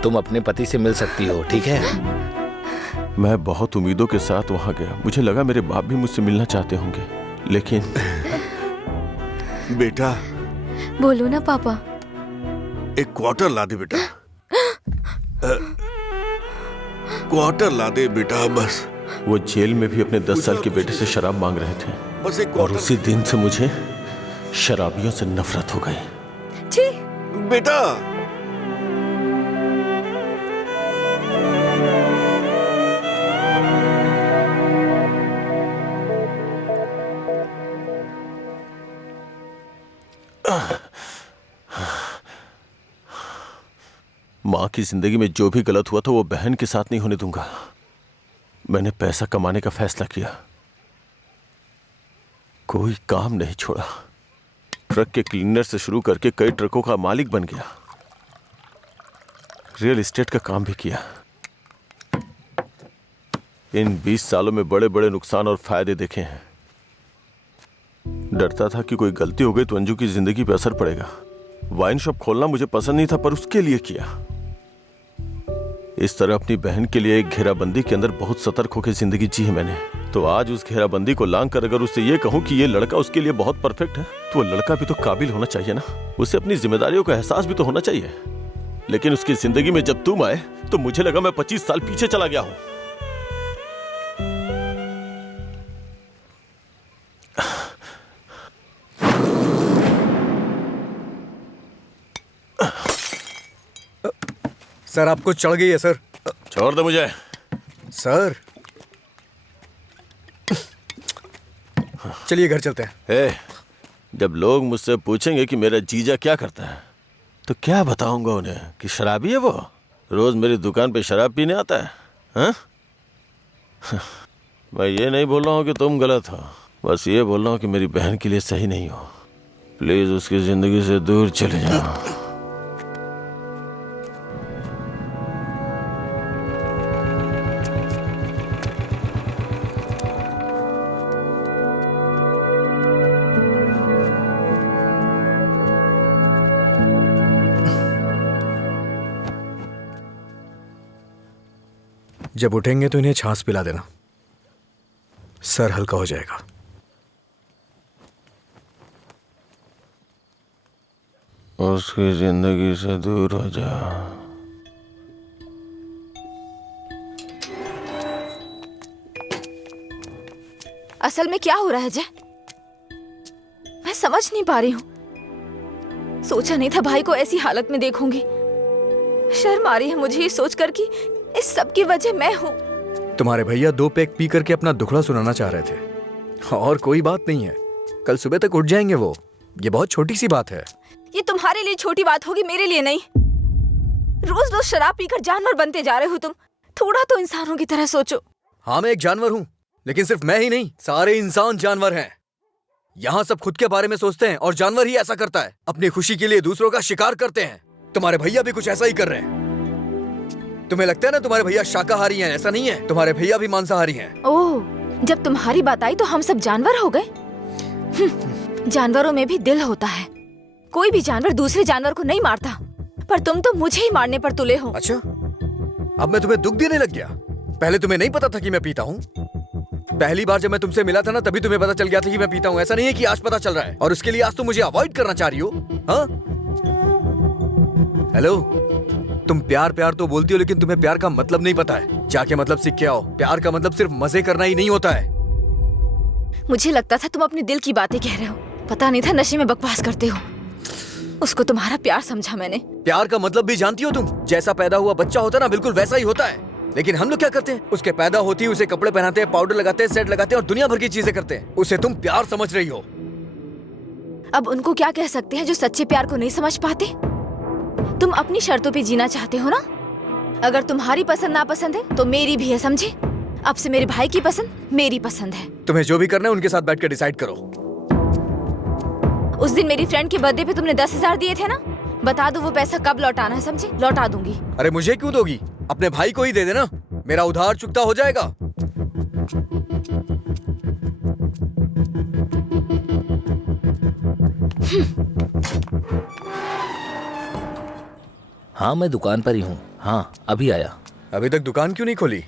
तुम अपने पति से मिल सकती हो, ठीक है? मैं बहुत उम्मीदों के साथ वहां गया। मुझे लगा मेरे बाप भी मुझसे मिलना चाहते होंगे, लेकिन बेटा, बोलो ना पापा। एक क्वार्टर ला दे बेटा। क्वार्टर ला दे बेटा बस। वो जेल में भी अपने 10 साल के बेटे से शराब मांग रहे थे बस एक और उसी दिन से मुझे शराबियों से नफरत हो गई। छी, बेटा। माँ की जिंदगी में जो भी गलत हुआ था वो बहन के साथ नहीं होने दूंगा। मैंने पैसा कमाने का फैसला किया, कोई काम नहीं छोड़ा। ट्रक के क्लीनर से शुरू करके कई ट्रकों का मालिक बन गया। रियल एस्टेट का काम भी किया। इन 20 सालों में बड़े बड़े नुकसान और फायदे देखे हैं। डरता था कि कोई गलती हो गई तो अंजू की जिंदगी पर असर पड़ेगा। वाइन शॉप खोलना मुझे पसंद नहीं था, पर उसके लिए किया। इस तरह अपनी बहन के लिए एक घेराबंदी के अंदर बहुत सतर्क होकर जिंदगी जी है मैंने। तो आज उस घेराबंदी को लांग कर अगर उससे ये कहूं कि ये लड़का उसके लिए बहुत परफेक्ट है, तो वो लड़का भी तो काबिल होना चाहिए ना। उसे अपनी जिम्मेदारियों का एहसास भी तो होना चाहिए। लेकिन उसकी जिंदगी में जब तुम आए तो मुझे लगा मैं 25 साल पीछे चला गया हूं। सर आपको चढ़ गई है सर। छोड़ दे मुझे। सर चलिए घर चलते हैं। ए, जब लोग मुझसे पूछेंगे कि मेरा जीजा क्या करता है तो क्या बताऊंगा उन्हें कि शराबी है वो, रोज मेरी दुकान पे शराब पीने आता है। हाँ? मैं ये नहीं बोल रहा हूँ कि तुम गलत हो, बस ये बोल रहा हूँ कि मेरी बहन के लिए सही नहीं हो। प्लीज उसकी जिंदगी से दूर चले जाओ। जब उठेंगे तो इन्हें छाछ पिला देना, सर हल्का हो जाएगा। उसकी जिंदगी से दूर हो जा। असल में क्या हो रहा है अजय? मैं समझ नहीं पा रही हूँ। सोचा नहीं था भाई को ऐसी हालत में देखूंगी। शर्म आ रही है मुझे ये सोचकर कि इस सब की वजह मैं हूँ। तुम्हारे भैया 2 पैक पी करके अपना दुखड़ा सुनाना चाह रहे थे और कोई बात नहीं है, कल सुबह तक उठ जाएंगे वो। ये बहुत छोटी सी बात है। ये तुम्हारे लिए छोटी बात होगी, मेरे लिए नहीं। रोज रोज शराब पीकर जानवर बनते जा रहे हो तुम। थोड़ा तो इंसानों की तरह सोचो। हाँ मैं एक जानवर हूँ, लेकिन सिर्फ मैं ही नहीं, सारे इंसान जानवर हैं। यहाँ सब खुद के बारे में सोचते हैं और जानवर ही ऐसा करता है, अपनी खुशी के लिए दूसरों का शिकार करते हैं। तुम्हारे भैया भी कुछ ऐसा ही कर रहे हैं। तुम्हें लगता है ना तुम्हारे भैया शाकाहारी हैं, ऐसा नहीं है, तुम्हारे भैया भी मांसाहारी हैं। ओह, जब तुम्हारी बात आई तो हम सब जानवर हो गए। जानवरों में भी दिल होता है। कोई भी जानवर दूसरे जानवर को नहीं मारता, पर तुम तो मुझे ही मारने पर तुले हो। अच्छा, अब मैं तुम्हें दुख देने लग गया? पहले तुम्हें नहीं पता था कि मैं पीता हूँ? पहली बार जब मैं तुमसे मिला था ना, तभी तुम्हें पता चल गया था कि मैं पीता हूँ। ऐसा नहीं है कि आज पता चल रहा है और उसके लिए आज तुम मुझे अवॉइड करना चाह रही हो। हाँ? हेलो, तुम प्यार प्यार तो बोलती हो, लेकिन तुम्हें प्यार का मतलब नहीं पता है। जाके मतलब सीख के आओ। प्यार का मतलब सिर्फ मजे करना ही नहीं होता है। मुझे लगता था तुम अपने दिल की बातें कह रहे हो, पता नहीं था नशे में बकवास करते हो। उसको तुम्हारा प्यार समझा मैंने। प्यार का मतलब भी जानती हो तुम? जैसा पैदा हुआ बच्चा होता है ना, बिल्कुल वैसा ही होता है। लेकिन हम लोग क्या करते हैं? उसके पैदा होती है उसे कपड़े पहनाते हैं, पाउडर लगाते हैं, सेट लगाते हैं और दुनिया भर की चीजें करते हैं। उसे तुम प्यार समझ रही हो। अब उनको क्या कह सकते हैं जो सच्चे प्यार को नहीं समझ पाते? तुम अपनी शर्तों पे जीना चाहते हो ना? अगर तुम्हारी पसंद नापसंद है तो मेरी भी है, समझे? अब से मेरे भाई की पसंद मेरी पसंद है। तुम्हें जो भी करना है उनके साथ बैठ कर डिसाइड करो। उस दिन मेरी फ्रेंड के बर्थडे पे तुमने 10,000 दिए थे ना, बता दो वो पैसा कब लौटाना है, समझे? लौटा दूंगी। अरे मुझे क्यों दोगी? अपने भाई को ही दे देना, मेरा उधार चुकता हो जाएगा। हाँ मैं दुकान पर ही हूँ। हाँ अभी आया। अभी तक दुकान क्यों नहीं खोली?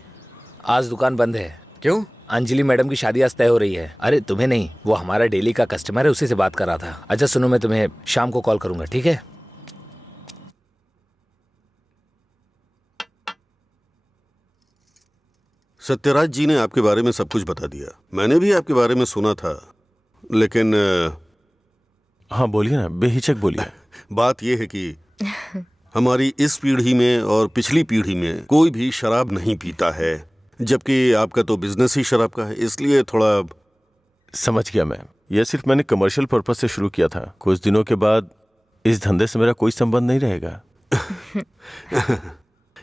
आज दुकान बंद है। क्यों? अंजलि मैडम की शादी आज तय हो रही है। अरे तुम्हें नहीं, वो हमारा डेली का कस्टमर है, उसी से बात कर रहा था। अच्छा सुनो, मैं तुम्हें शाम को कॉल करूंगा, ठीक है? सत्यराज जी ने आपके बारे में सब कुछ बता दिया। मैंने भी आपके बारे में सुना था, लेकिन हाँ बोलिए ना, बेहिचक बोलिए। बात यह है कि हमारी इस पीढ़ी में और पिछली पीढ़ी में कोई भी शराब नहीं पीता है, जबकि आपका तो बिजनेस ही शराब का है, इसलिए थोड़ा। समझ गया मैं। यह सिर्फ मैंने कमर्शियल पर्पस से शुरू किया था। कुछ दिनों के बाद इस धंधे से मेरा कोई संबंध नहीं रहेगा।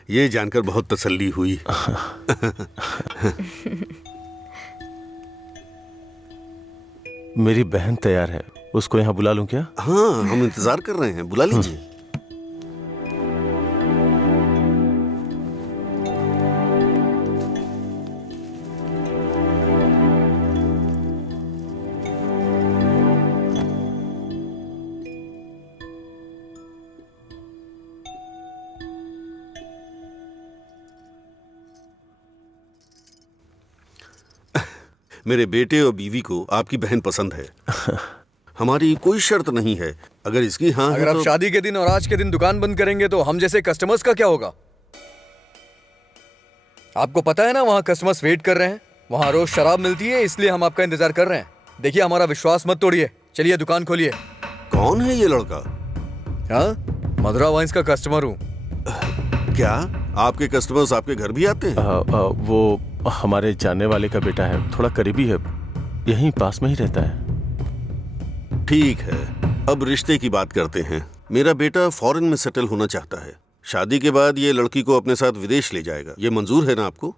ये जानकर बहुत तसल्ली हुई। मेरी बहन तैयार है, उसको यहाँ बुला लूं क्या? हाँ हम इंतजार कर रहे हैं, बुला लीजिए। मेरे बेटे और बीवी को आपकी बहन पसंद है। हमारी कोई शर्त नहीं है। अगर इसकी हाँ है अगर आप तो... शादी के दिन और आज के दिन दुकान बंद करेंगे तो हम जैसे कस्टमर्स का क्या होगा? आपको पता है ना वहाँ कस्टमर्स वेट कर रहे हैं, वहाँ रोज शराब मिलती है, इसलिए हम आपका इंतजार कर रहे हैं। देखिए हमारा विश्वास मत तोड़िए, चलिए दुकान खोलिए। कौन है ये लड़का? हाँ, मधुरा वाइन्स का कस्टमर हूँ। क्या आपके कस्टमर्स आपके घर भी आते हैं? वो हमारे जानने वाले का बेटा है, थोड़ा करीबी है, यहीं पास में ही रहता है। ठीक है, अब रिश्ते की बात करते हैं। मेरा बेटा फॉरेन में सेटल होना चाहता है। शादी के बाद ये लड़की को अपने साथ विदेश ले जाएगा। ये मंजूर है ना आपको?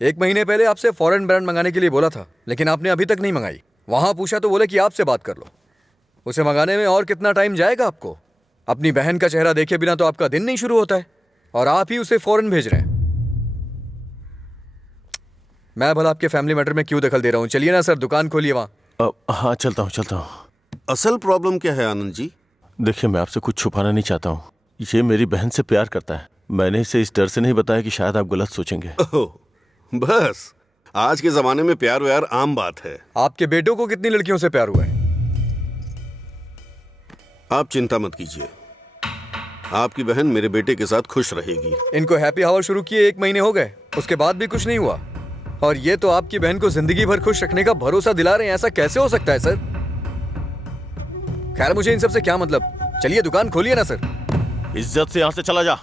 1 महीने पहले आपसे फॉरेन ब्रांड मंगाने के लिए बोला था, लेकिन आपने अभी तक नहीं मंगाई। वहां पूछा तो बोले कि आपसे बात कर लो। उसे मंगाने में और कितना टाइम जाएगा आपको? अपनी बहन का चेहरा देखे बिना तो आपका दिन नहीं शुरू होता है, और आप ही उसे फॉरेन भेज रहे हैं। मैं भला आपके फैमिली मैटर में क्यों दखल दे रहा हूँ? चलिए ना सर, दुकान खोलिए वहां। हाँ चलता हूँ। असल प्रॉब्लम क्या है आनंद जी? देखिए मैं आपसे कुछ छुपाना नहीं चाहता हूँ, ये मेरी बहन से प्यार करता है। मैंने इसे इस डर से नहीं बताया कि शायद आप गलत सोचेंगे। ओह, बस आज के जमाने में प्यार व्यार आम बात है। आपके बेटों को कितनी लड़कियों से प्यार हुआ है? आप चिंता मत कीजिए, आपकी बहन मेरे बेटे के साथ खुश रहेगी। इनको हैप्पी आवर शुरू किए 1 महीने हो गए, उसके बाद भी कुछ नहीं हुआ, और ये तो आपकी बहन को जिंदगी भर खुश रखने का भरोसा दिला रहे हैं। ऐसा कैसे हो सकता है सर? खैर मुझे इन सब से क्या मतलब, चलिए दुकान खोलिए ना सर। इज्जत से यहाँ से चला जा।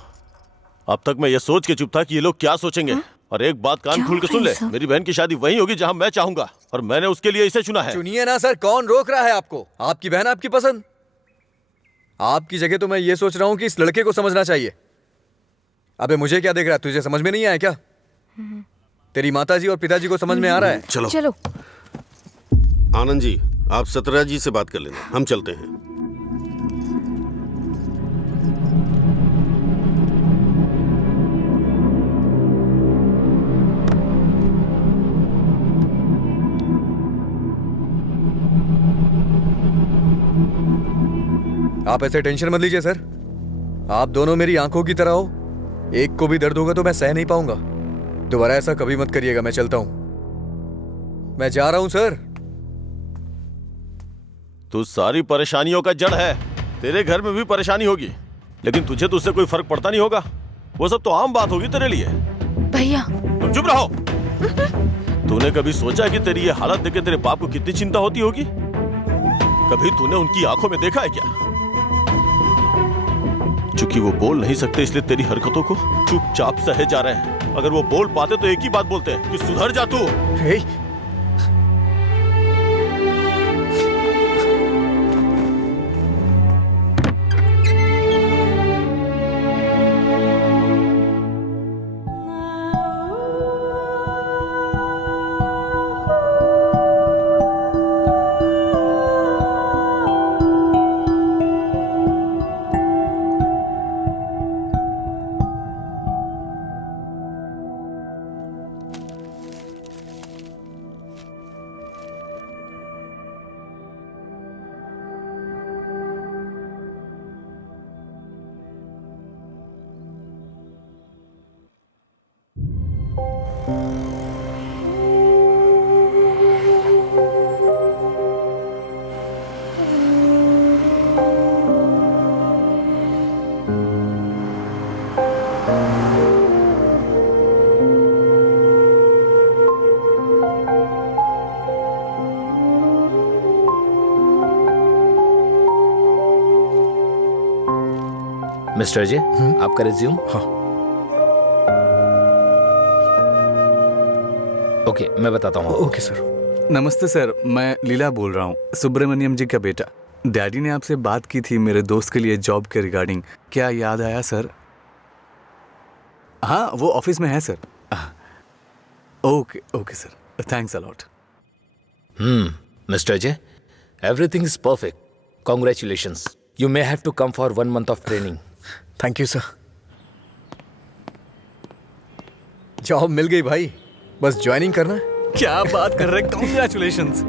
अब तक मैं ये सोच के चुप था कि ये लोग क्या सोचेंगे। और एक बात कान खोल के सुन ले, मेरी बहन की शादी वहीं होगी जहाँ मैं चाहूंगा, और मैंने उसके लिए इसे चुना है। चुनिए ना सर, कौन रोक रहा है आपको? आपकी बहन आपकी पसंद। आपकी जगह तो मैं ये सोच रहा हूँ कि इस लड़के को समझना चाहिए। अबे मुझे क्या देख रहा है, तुझे समझ में नहीं आया क्या? तेरी माताजी और पिताजी को समझ में आ रहा है? चलो। आनंद जी, आप सतरा जी से बात कर लेना, हम चलते हैं। आप ऐसे टेंशन मत लीजिए सर, आप दोनों मेरी आंखों की तरह हो। एक को भी दर्द होगा तो मैं सह नहीं पाऊंगा। दोबारा ऐसा कभी मत करिएगा। मैं चलता हूं, मैं जा रहा हूं सर। तू सारी परेशानियों का जड़ है। तेरे घर में भी परेशानी होगी, लेकिन तुझे तो उससे कोई फर्क पड़ता नहीं होगा। वो सब तो आम बात होगी तेरे लिए। भैया तुम चुप रहो। तूने कभी सोचा कि तेरी ये हालत देख के तेरे बाप को कितनी चिंता होती होगी? कभी तूने उनकी आंखों में देखा है क्या? चूंकि वो बोल नहीं सकते इसलिए तेरी हरकतों को चुपचाप सहे जा रहे हैं। अगर वो बोल पाते तो एक ही बात बोलते हैं कि सुधर जा तू। मिस्टर अजय, आपका रिज्यूम। हाँ। ओके, मैं बताता हूँ। Okay sir. नमस्ते सर, मैं लीला बोल रहा हूँ, सुब्रमण्यम जी का बेटा। डैडी ने आपसे बात की थी मेरे दोस्त के लिए जॉब के रिगार्डिंग। क्या याद आया सर? हाँ, वो ऑफिस में है sir. Okay okay sir, thanks a lot. Mister Ajay, everything is perfect. Congratulations. You may have to come for 1 month of training. Thank you sir. Job मिल गई भाई, बस ज्वाइनिंग करना है। क्या बात कर रहे हैं, कॉन्ग्रेचुलेशंस।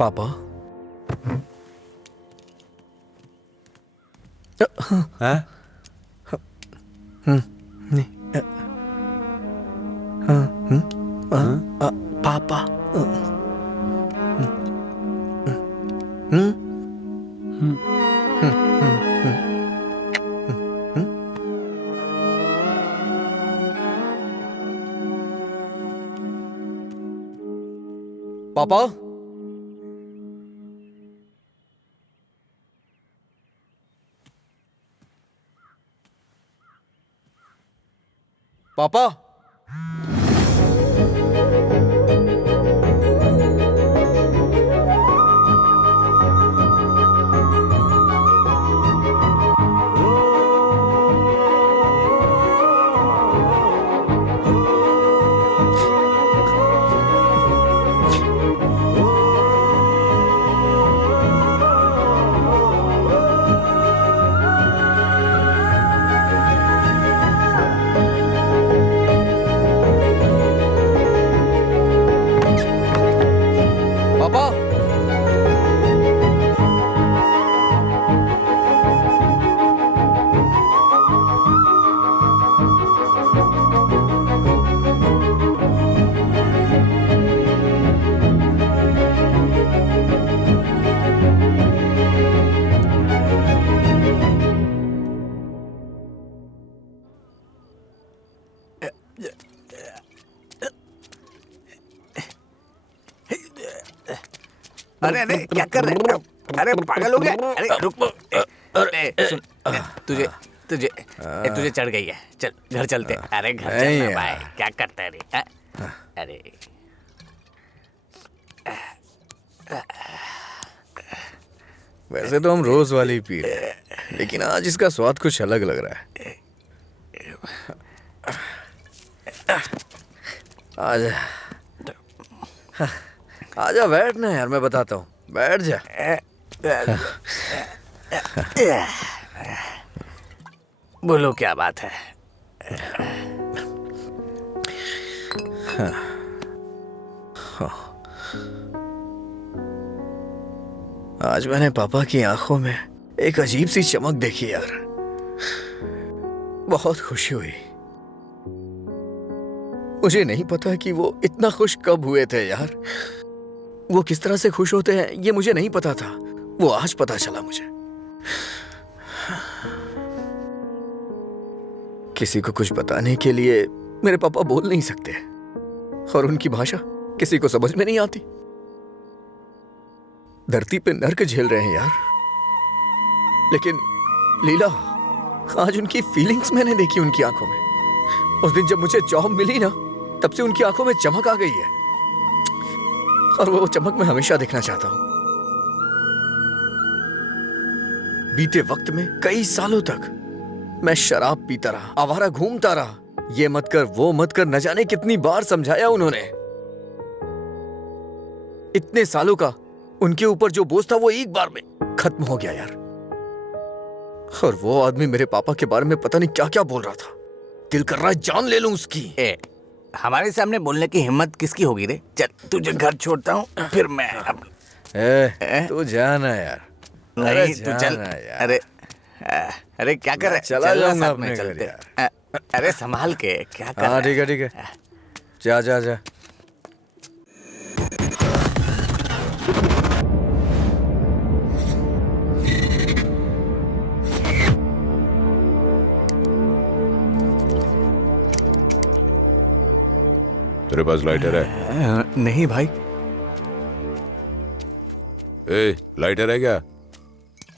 पापा। हाँ? पापा। पापा। पापा। पापा। अरे अरे क्या कर रहे हैं? अरे पागल हो गया? अरे रुक। अरे सुन, तुझे तुझे तुझे चढ़ गई है। चल घर चलते। अरे घर चलना भाई, क्या करता है रे? अरे वैसे तो हम रोज वाली ही पी रहे हैं, लेकिन आज इसका स्वाद कुछ अलग लग रहा है। आजा आजा, बैठ ना यार, मैं बताता हूँ, बैठ जा। बोलो क्या बात है? आज मैंने पापा की आंखों में एक अजीब सी चमक देखी यार, बहुत खुशी हुई। मुझे नहीं पता कि वो इतना खुश कब हुए थे यार। वो किस तरह से खुश होते हैं ये मुझे नहीं पता था, वो आज पता चला मुझे। किसी को कुछ बताने के लिए मेरे पापा बोल नहीं सकते, और उनकी भाषा किसी को समझ में नहीं आती। धरती पे नर्क झेल रहे हैं यार, लेकिन लीला, आज उनकी फीलिंग्स मैंने देखी उनकी आंखों में। उस दिन जब मुझे जॉब मिली ना, तब से उनकी आंखों में चमक आ गई है, और वो चमक मैं हमेशा देखना चाहता हूं। बीते वक्त में कई सालों तक मैं शराब पीता रहा, आवारा घूमता रहा, ये मत कर वो मत कर, न जाने कितनी बार समझाया उन्होंने। इतने सालों का उनके ऊपर जो बोझ था वो एक बार में खत्म हो गया यार। और वो आदमी मेरे पापा के बारे में पता नहीं क्या क्या बोल रहा था। दिल कर रहा है जान ले लूं उसकी। हमारे सामने बोलने की हिम्मत किसकी होगी रे? चल तुझे घर छोड़ता हूँ, फिर मैं तू जाना यार। नहीं तू चल यार। अरे अरे क्या कर रहा है? चला चलना जाऊंगा साथ में अपने घर चलते। यार। अरे संभाल के क्या कर रहा हाँ है? ठीक है ठीक है, जा जा जा। तेरे पास लाइटर है? नहीं भाई। ए, लाइटर है क्या?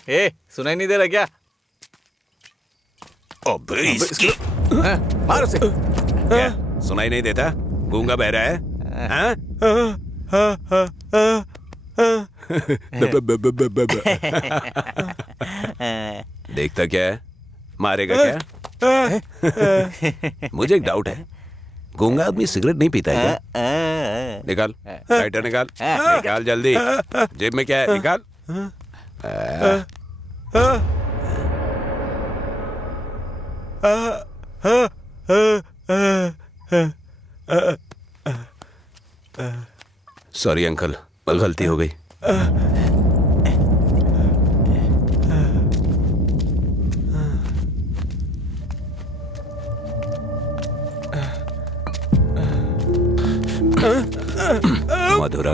ए सुनाई नहीं दे रहा क्या? अबे इसकी मार उसे। क्या सुनाई नहीं देता? गूंगा बहरा है? हाँ? देखता क्या है? मारेगा क्या? मुझे एक डाउट है, गूंगा आदमी सिगरेट नहीं पीता है क्या? निकाल लाइटर, निकाल निकाल जल्दी। जेब में क्या है? निकाल। सॉरी अंकल, गलती हो गई। मधुरा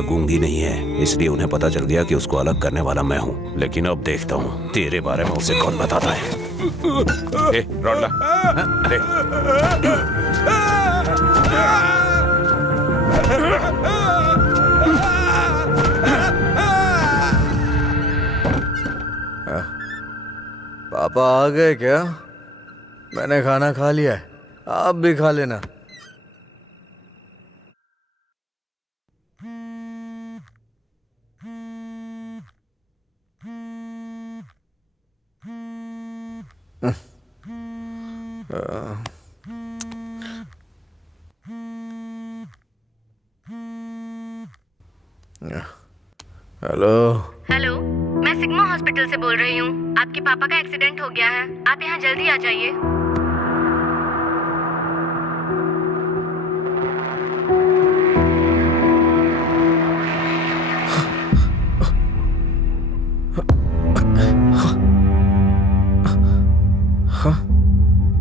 गूंगी नहीं है, इसलिए उन्हें पता चल गया कि उसको अलग करने वाला मैं हूँ। लेकिन अब देखता हूँ तेरे बारे में उसे कौन बताता है। ए, रॉड ला। ले। पापा आ गए क्या? मैंने खाना खा लिया है, आप भी खा लेना। हेलो। हेलो, मैं सिग्मा हॉस्पिटल से बोल रही हूँ। आपके पापा का एक्सीडेंट हो गया है, आप यहाँ जल्दी आ जाइए।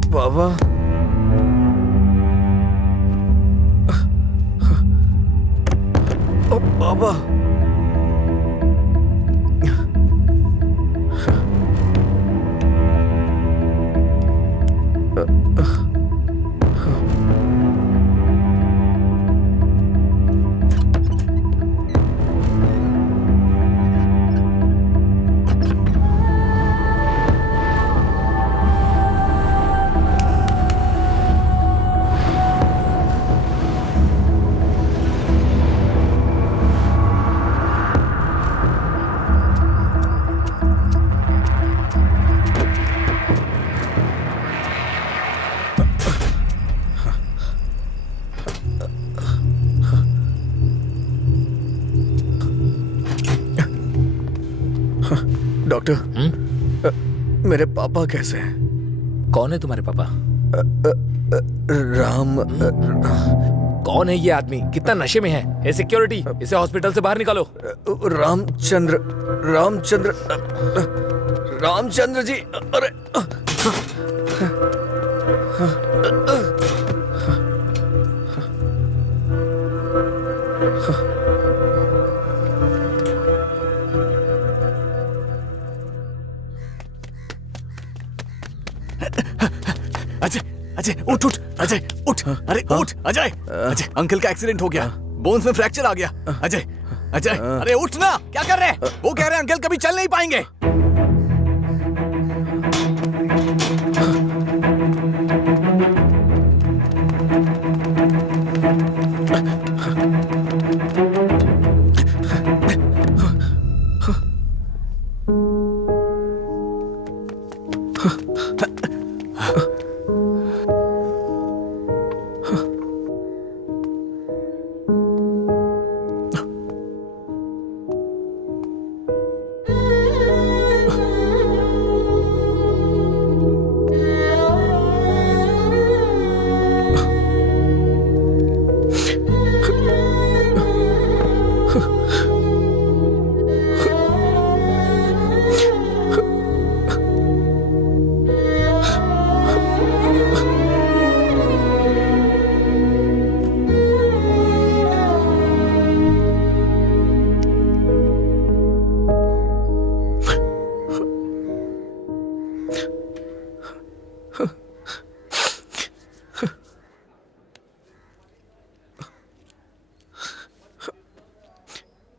पापा, पापा, डॉक्टर, मेरे पापा कैसे हैं? कौन है तुम्हारे पापा? राम। कौन है ये आदमी? कितना नशे में है? ए सिक्योरिटी, इसे हॉस्पिटल से बाहर निकालो। रामचंद्र, रामचंद्र, रामचंद्र जी। अरे अजय, अजय उठ उठ, अजय उठ, अरे उठ अजय। अजय, अंकल का एक्सीडेंट हो गया, बोन्स में फ्रैक्चर आ गया। अजय, अजय, अरे उठ ना, क्या कर रहे हैं? वो कह रहे हैं अंकल कभी चल नहीं पाएंगे।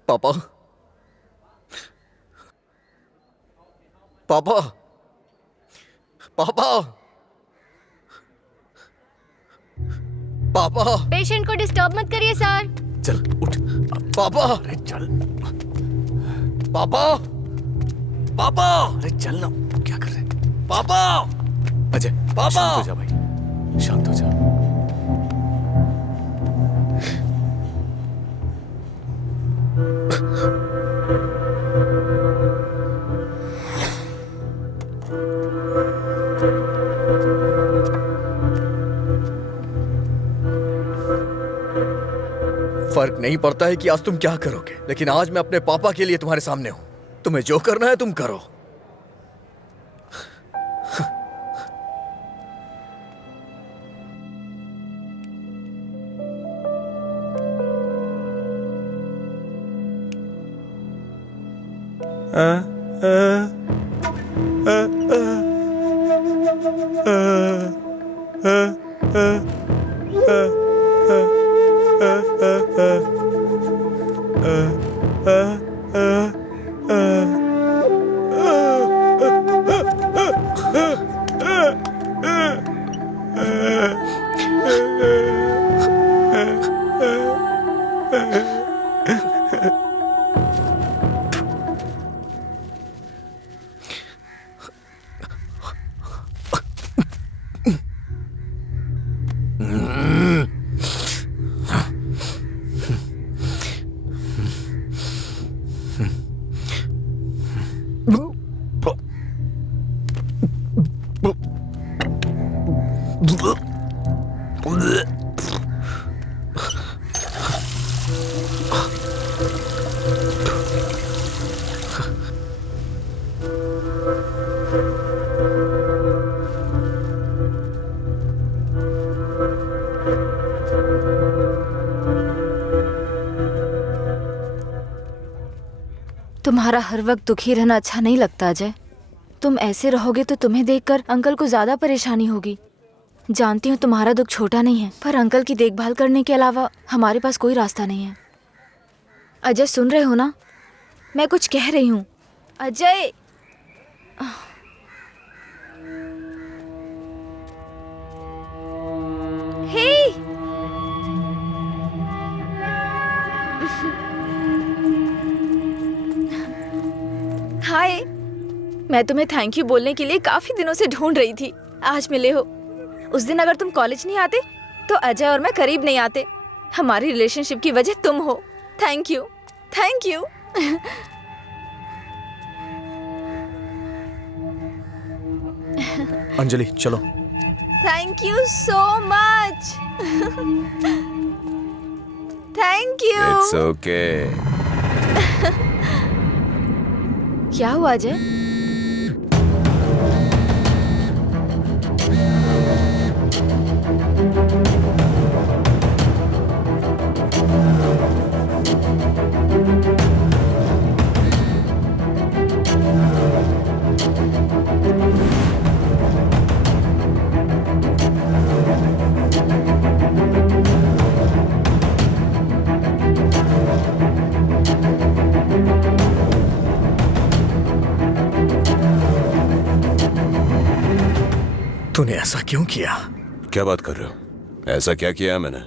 पापा, पापा, पापा, पापा। पेशेंट को डिस्टर्ब मत करिए सर। चल उठ पापा, अरे चल पापा, पापा, अरे चल ना, क्या कर रहे हैं? पापा, अजय पापा। शांत हो जा भाई, शांत हो जा। फर्क नहीं पड़ता है कि आज तुम क्या करोगे, लेकिन आज मैं अपने पापा के लिए तुम्हारे सामने हूं। तुम्हें जो करना है तुम करो। तुम्हारा हर वक्त दुखी रहना अच्छा नहीं लगता अजय। तुम ऐसे रहोगे तो तुम्हें देखकर अंकल को ज्यादा परेशानी होगी। जानती हूँ तुम्हारा दुख छोटा नहीं है, पर अंकल की देखभाल करने के अलावा हमारे पास कोई रास्ता नहीं है। अजय सुन रहे हो ना, मैं कुछ कह रही हूँ। अजय हे हाय, मैं तुम्हें थैंक यू बोलने के लिए काफी दिनों से ढूंढ रही थी। आज मिले हो। उस दिन अगर तुम कॉलेज नहीं आते तो अजय और मैं करीब नहीं आते। हमारी रिलेशनशिप की वजह तुम हो। Thank you, thank you. Anjali चलो। Thank you so much. Thank you. It's okay. क्या हुआ अजय? तूने ऐसा क्यों किया? क्या बात कर रहे हो? ऐसा क्या किया है मैंने?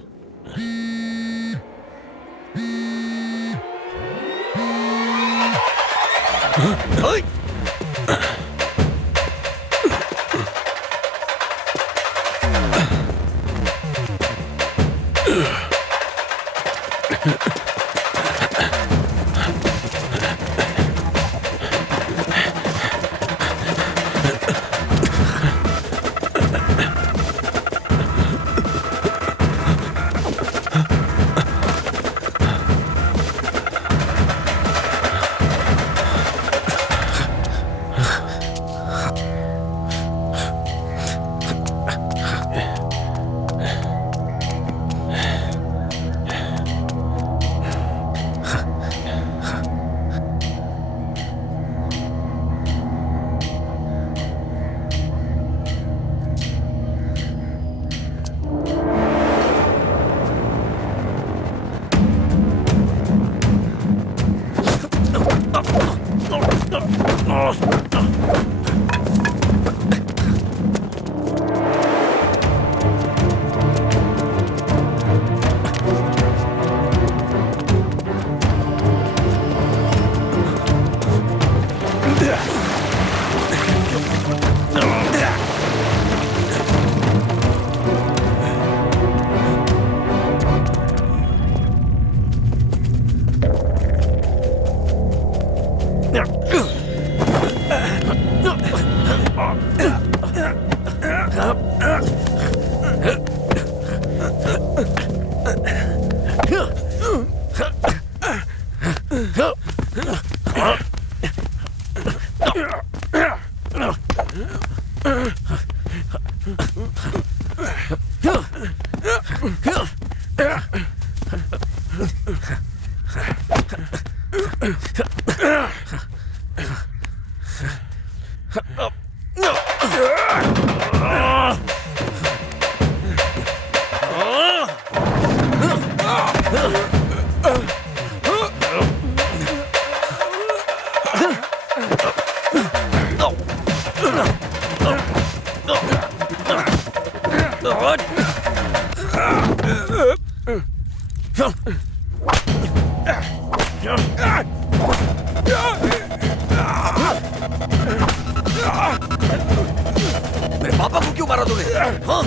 मेरे पापा को क्यों मारा तूने? हाँ?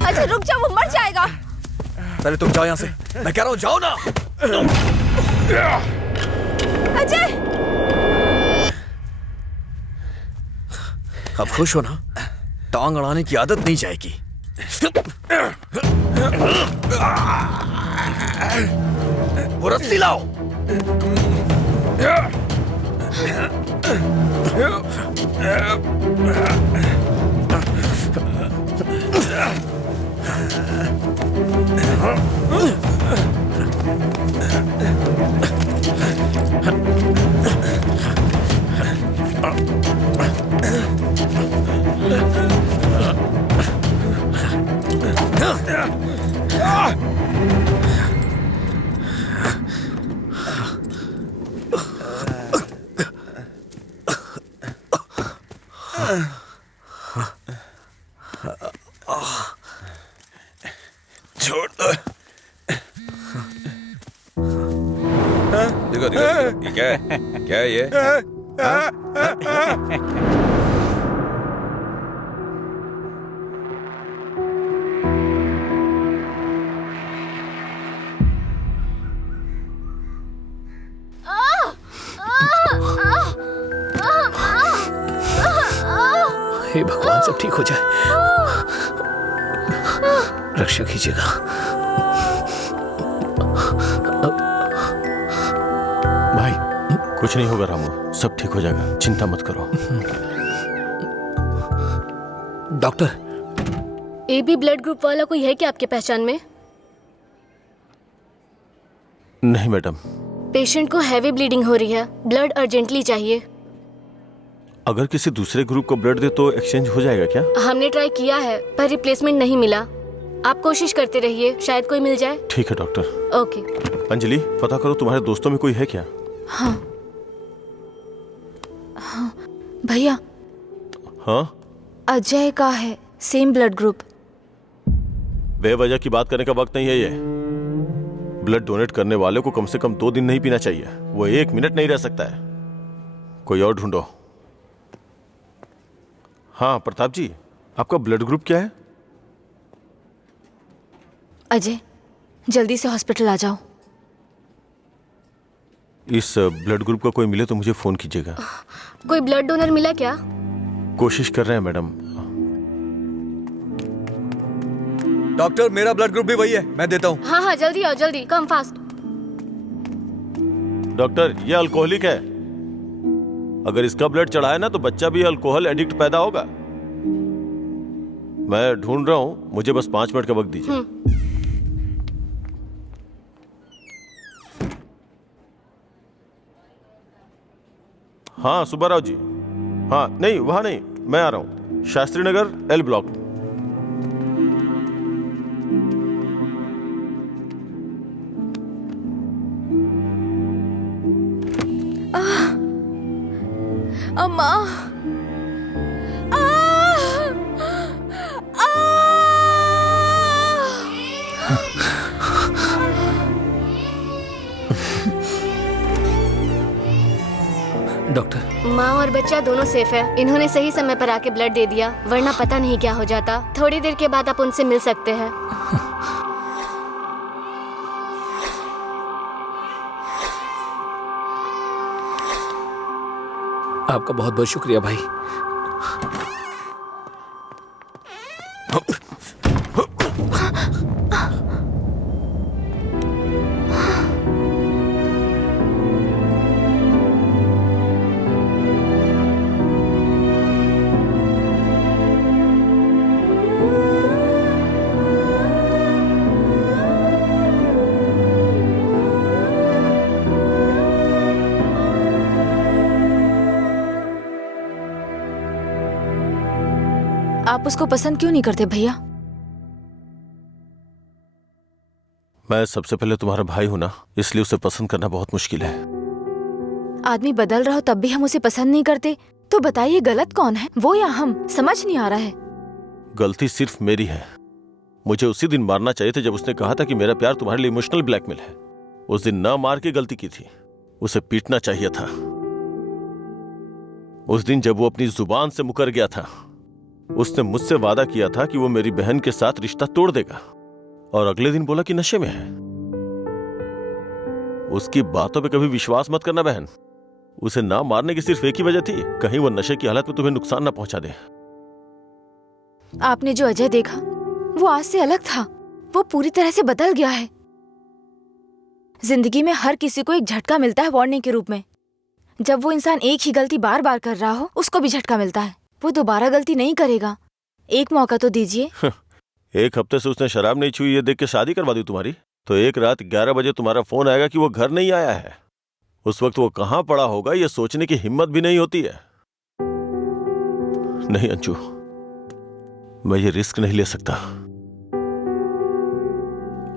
अच्छा रुक जाओ, वो मर जाएगा। पहले तुम जाओ यहाँ से। मैं कह रहा हूँ जाओ ना। अजय, अब खुश हो ना? टांग अड़ाने की आदत नहीं जाएगी। वो रस्सी लाओ। छोड़ दो। देखो देखो, ये क्या है? क्या है ये? हे भगवान, सब ठीक हो जाए। रक्षा कीजिएगा। भाई कुछ नहीं होगा रामू, सब ठीक हो जाएगा, चिंता मत करो। डॉक्टर, AB ब्लड ग्रुप वाला कोई है क्या आपके पहचान में? नहीं मैडम। पेशेंट को हैवी ब्लीडिंग हो रही है, ब्लड अर्जेंटली चाहिए। अगर किसी दूसरे ग्रुप को ब्लड दे तो एक्सचेंज हो जाएगा क्या? हमने ट्राई किया है पर रिप्लेसमेंट नहीं मिला। आप कोशिश करते रहिए, शायद कोई मिल जाए। ठीक है डॉक्टर। ओके। अंजलि, पता करो तुम्हारे दोस्तों में कोई है क्या? हाँ हाँ भैया, हाँ? अजय का है सेम ब्लड ग्रुप। बेवजह की बात करने का वक्त नहीं है ये। ब्लड डोनेट करने वाले को कम से कम 2 दिन नहीं पीना चाहिए, वो 1 मिनट नहीं रह सकता है। कोई और ढूंढो। हाँ प्रताप जी, आपका ब्लड ग्रुप क्या है? अजय, जल्दी से हॉस्पिटल आ जाओ। इस ब्लड ग्रुप का कोई मिले तो मुझे फोन कीजिएगा। कोई ब्लड डोनर मिला क्या? कोशिश कर रहे हैं मैडम। डॉक्टर, मेरा ब्लड ग्रुप भी वही है, मैं देता हूँ। हाँ हाँ जल्दी आओ, जल्दी, कम फास्ट। डॉक्टर, ये अल्कोहलिक है। अगर इसका ब्लड चढ़ाए ना तो बच्चा भी अल्कोहल एडिक्ट पैदा होगा। मैं ढूंढ रहा हूँ, मुझे बस 5 मिनट का वक्त दीजिए। हाँ सुब्बाराव जी। हाँ नहीं, वहां नहीं, मैं आ रहा हूँ। Shastri Nagar L block. अम्मा, डॉक्टर, माँ और बच्चा दोनों सेफ है। इन्होंने सही समय पर आके ब्लड दे दिया, वरना पता नहीं क्या हो जाता। थोड़ी देर के बाद आप उनसे मिल सकते हैं। आपका बहुत बहुत शुक्रिया भाई। आप उसको पसंद क्यों नहीं करते भैया? मैं सबसे पहले तुम्हारा भाई हूं ना, इसलिए उसे पसंद करना बहुत मुश्किल है। आदमी बदल रहा हो तब भी हम उसे पसंद नहीं करते, तो बताइए गलत कौन है, वो या हम? समझ नहीं आ रहा है। गलती सिर्फ मेरी है। मुझे उसी दिन मारना चाहिए था जब उसने कहा था कि मेरा प्यार तुम्हारे लिए इमोशनल ब्लैकमेल है। उस दिन ना मार के गलती की थी, उसे पीटना चाहिए था। उस दिन जब वो अपनी जुबान से मुकर गया था, उसने मुझसे वादा किया था कि वो मेरी बहन के साथ रिश्ता तोड़ देगा, और अगले दिन बोला कि नशे में है। उसकी बातों पे कभी विश्वास मत करना बहन। उसे ना मारने की सिर्फ एक ही वजह थी, कहीं वो नशे की हालत में तुम्हें नुकसान ना पहुंचा दे। आपने जो अजय देखा वो आज से अलग था। वो पूरी तरह से बदल गया है। जिंदगी में हर किसी को एक झटका मिलता है वार्निंग के रूप में। जब वो इंसान एक ही गलती बार बार कर रहा हो, उसको भी झटका मिलता है। वो दोबारा गलती नहीं करेगा। एक मौका तो दीजिए। एक हफ्ते से उसने शराब नहीं छुई ये देख के शादी करवा दी तुम्हारी, तो एक रात 11 बजे तुम्हारा फोन आएगा कि वो घर नहीं आया है। उस वक्त वो कहां पड़ा होगा ये सोचने की हिम्मत भी नहीं होती है। नहीं अंशु, मैं ये रिस्क नहीं ले सकता।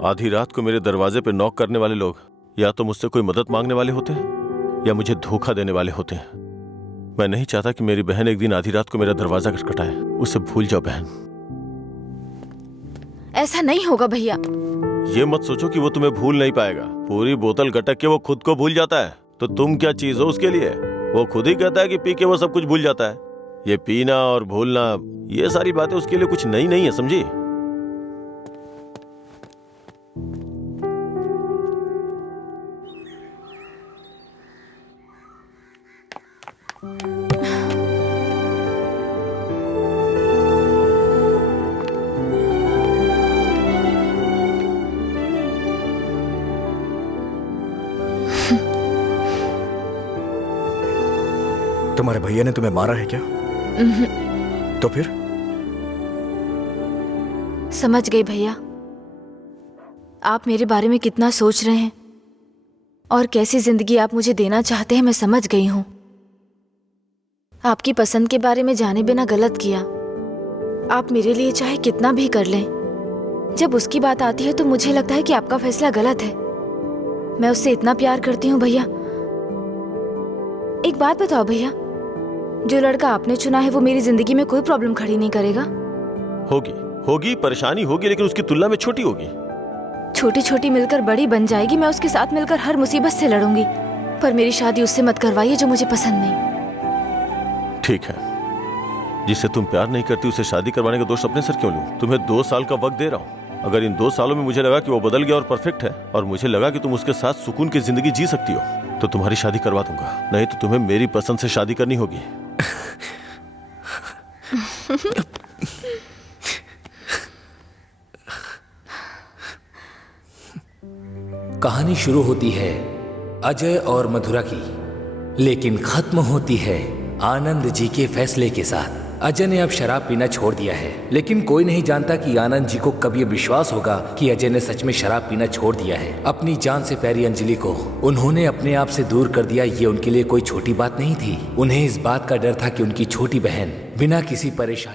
आधी रात को मेरे दरवाजे पे नॉक करने वाले लोग या तो मुझसे कोई मदद मांगने वाले होते हैं या मुझे धोखा देने वाले होते हैं। मैं नहीं चाहता कि मेरी बहन एक दिन आधी रात को मेरा दरवाजा खटखटाए। उसे भूल जाओ बहन। ऐसा नहीं होगा भैया। ये मत सोचो कि वो तुम्हें भूल नहीं पाएगा। पूरी बोतल गटक के वो खुद को भूल जाता है, तो तुम क्या चीज हो उसके लिए? वो खुद ही कहता है कि पी के वो सब कुछ भूल जाता है। ये पीना और भूलना, ये सारी बातें उसके लिए कुछ नई नहीं है, समझी? तुम्हारे भैया ने तुम्हें मारा है क्या? तो फिर? समझ गई भैया, आप मेरे बारे में कितना सोच रहे हैं और कैसी जिंदगी आप मुझे देना चाहते हैं, मैं समझ गई हूं। आपकी पसंद के बारे में जाने बिना गलत किया। आप मेरे लिए चाहे कितना भी कर लें, जब उसकी बात आती है तो मुझे लगता है कि आपका फैसला गलत है। मैं उससे इतना प्यार करती हूँ भैया। एक बात बताओ भैया, जो लड़का आपने चुना है वो मेरी जिंदगी में कोई प्रॉब्लम खड़ी नहीं करेगा? होगी परेशानी होगी, लेकिन उसकी तुलना में छोटी होगी। छोटी छोटी मिलकर बड़ी बन जाएगी। मैं उसके साथ मिलकर हर मुसीबत से लड़ूंगी, पर मेरी शादी उससे मत करवाइए जो मुझे पसंद नहीं। ठीक है, जिससे तुम प्यार नहीं करती उसे शादी करवाने का दोष अपने सर क्यों लूं? तुम्हें 2 साल का वक्त दे रहा हूं। अगर इन 2 सालों में मुझे लगा कि वो बदल गया और परफेक्ट है, और मुझे लगा कि तुम उसके साथ सुकून की जिंदगी जी सकती हो, तो तुम्हारी शादी करवा दूंगा। नहीं तो तुम्हें मेरी पसंद से शादी करनी होगी। कहानी शुरू होती है अजय और मधुरा की, लेकिन खत्म होती है आनंद जी के फैसले के साथ। अजय ने अब शराब पीना छोड़ दिया है, लेकिन कोई नहीं जानता कि आनंद जी को कब ये विश्वास होगा कि अजय ने सच में शराब पीना छोड़ दिया है। अपनी जान से प्यारी अंजलि को उन्होंने अपने आप से दूर कर दिया। ये उनके लिए कोई छोटी बात नहीं थी। उन्हें इस बात का डर था कि उनकी छोटी बहन बिना किसी परेशानी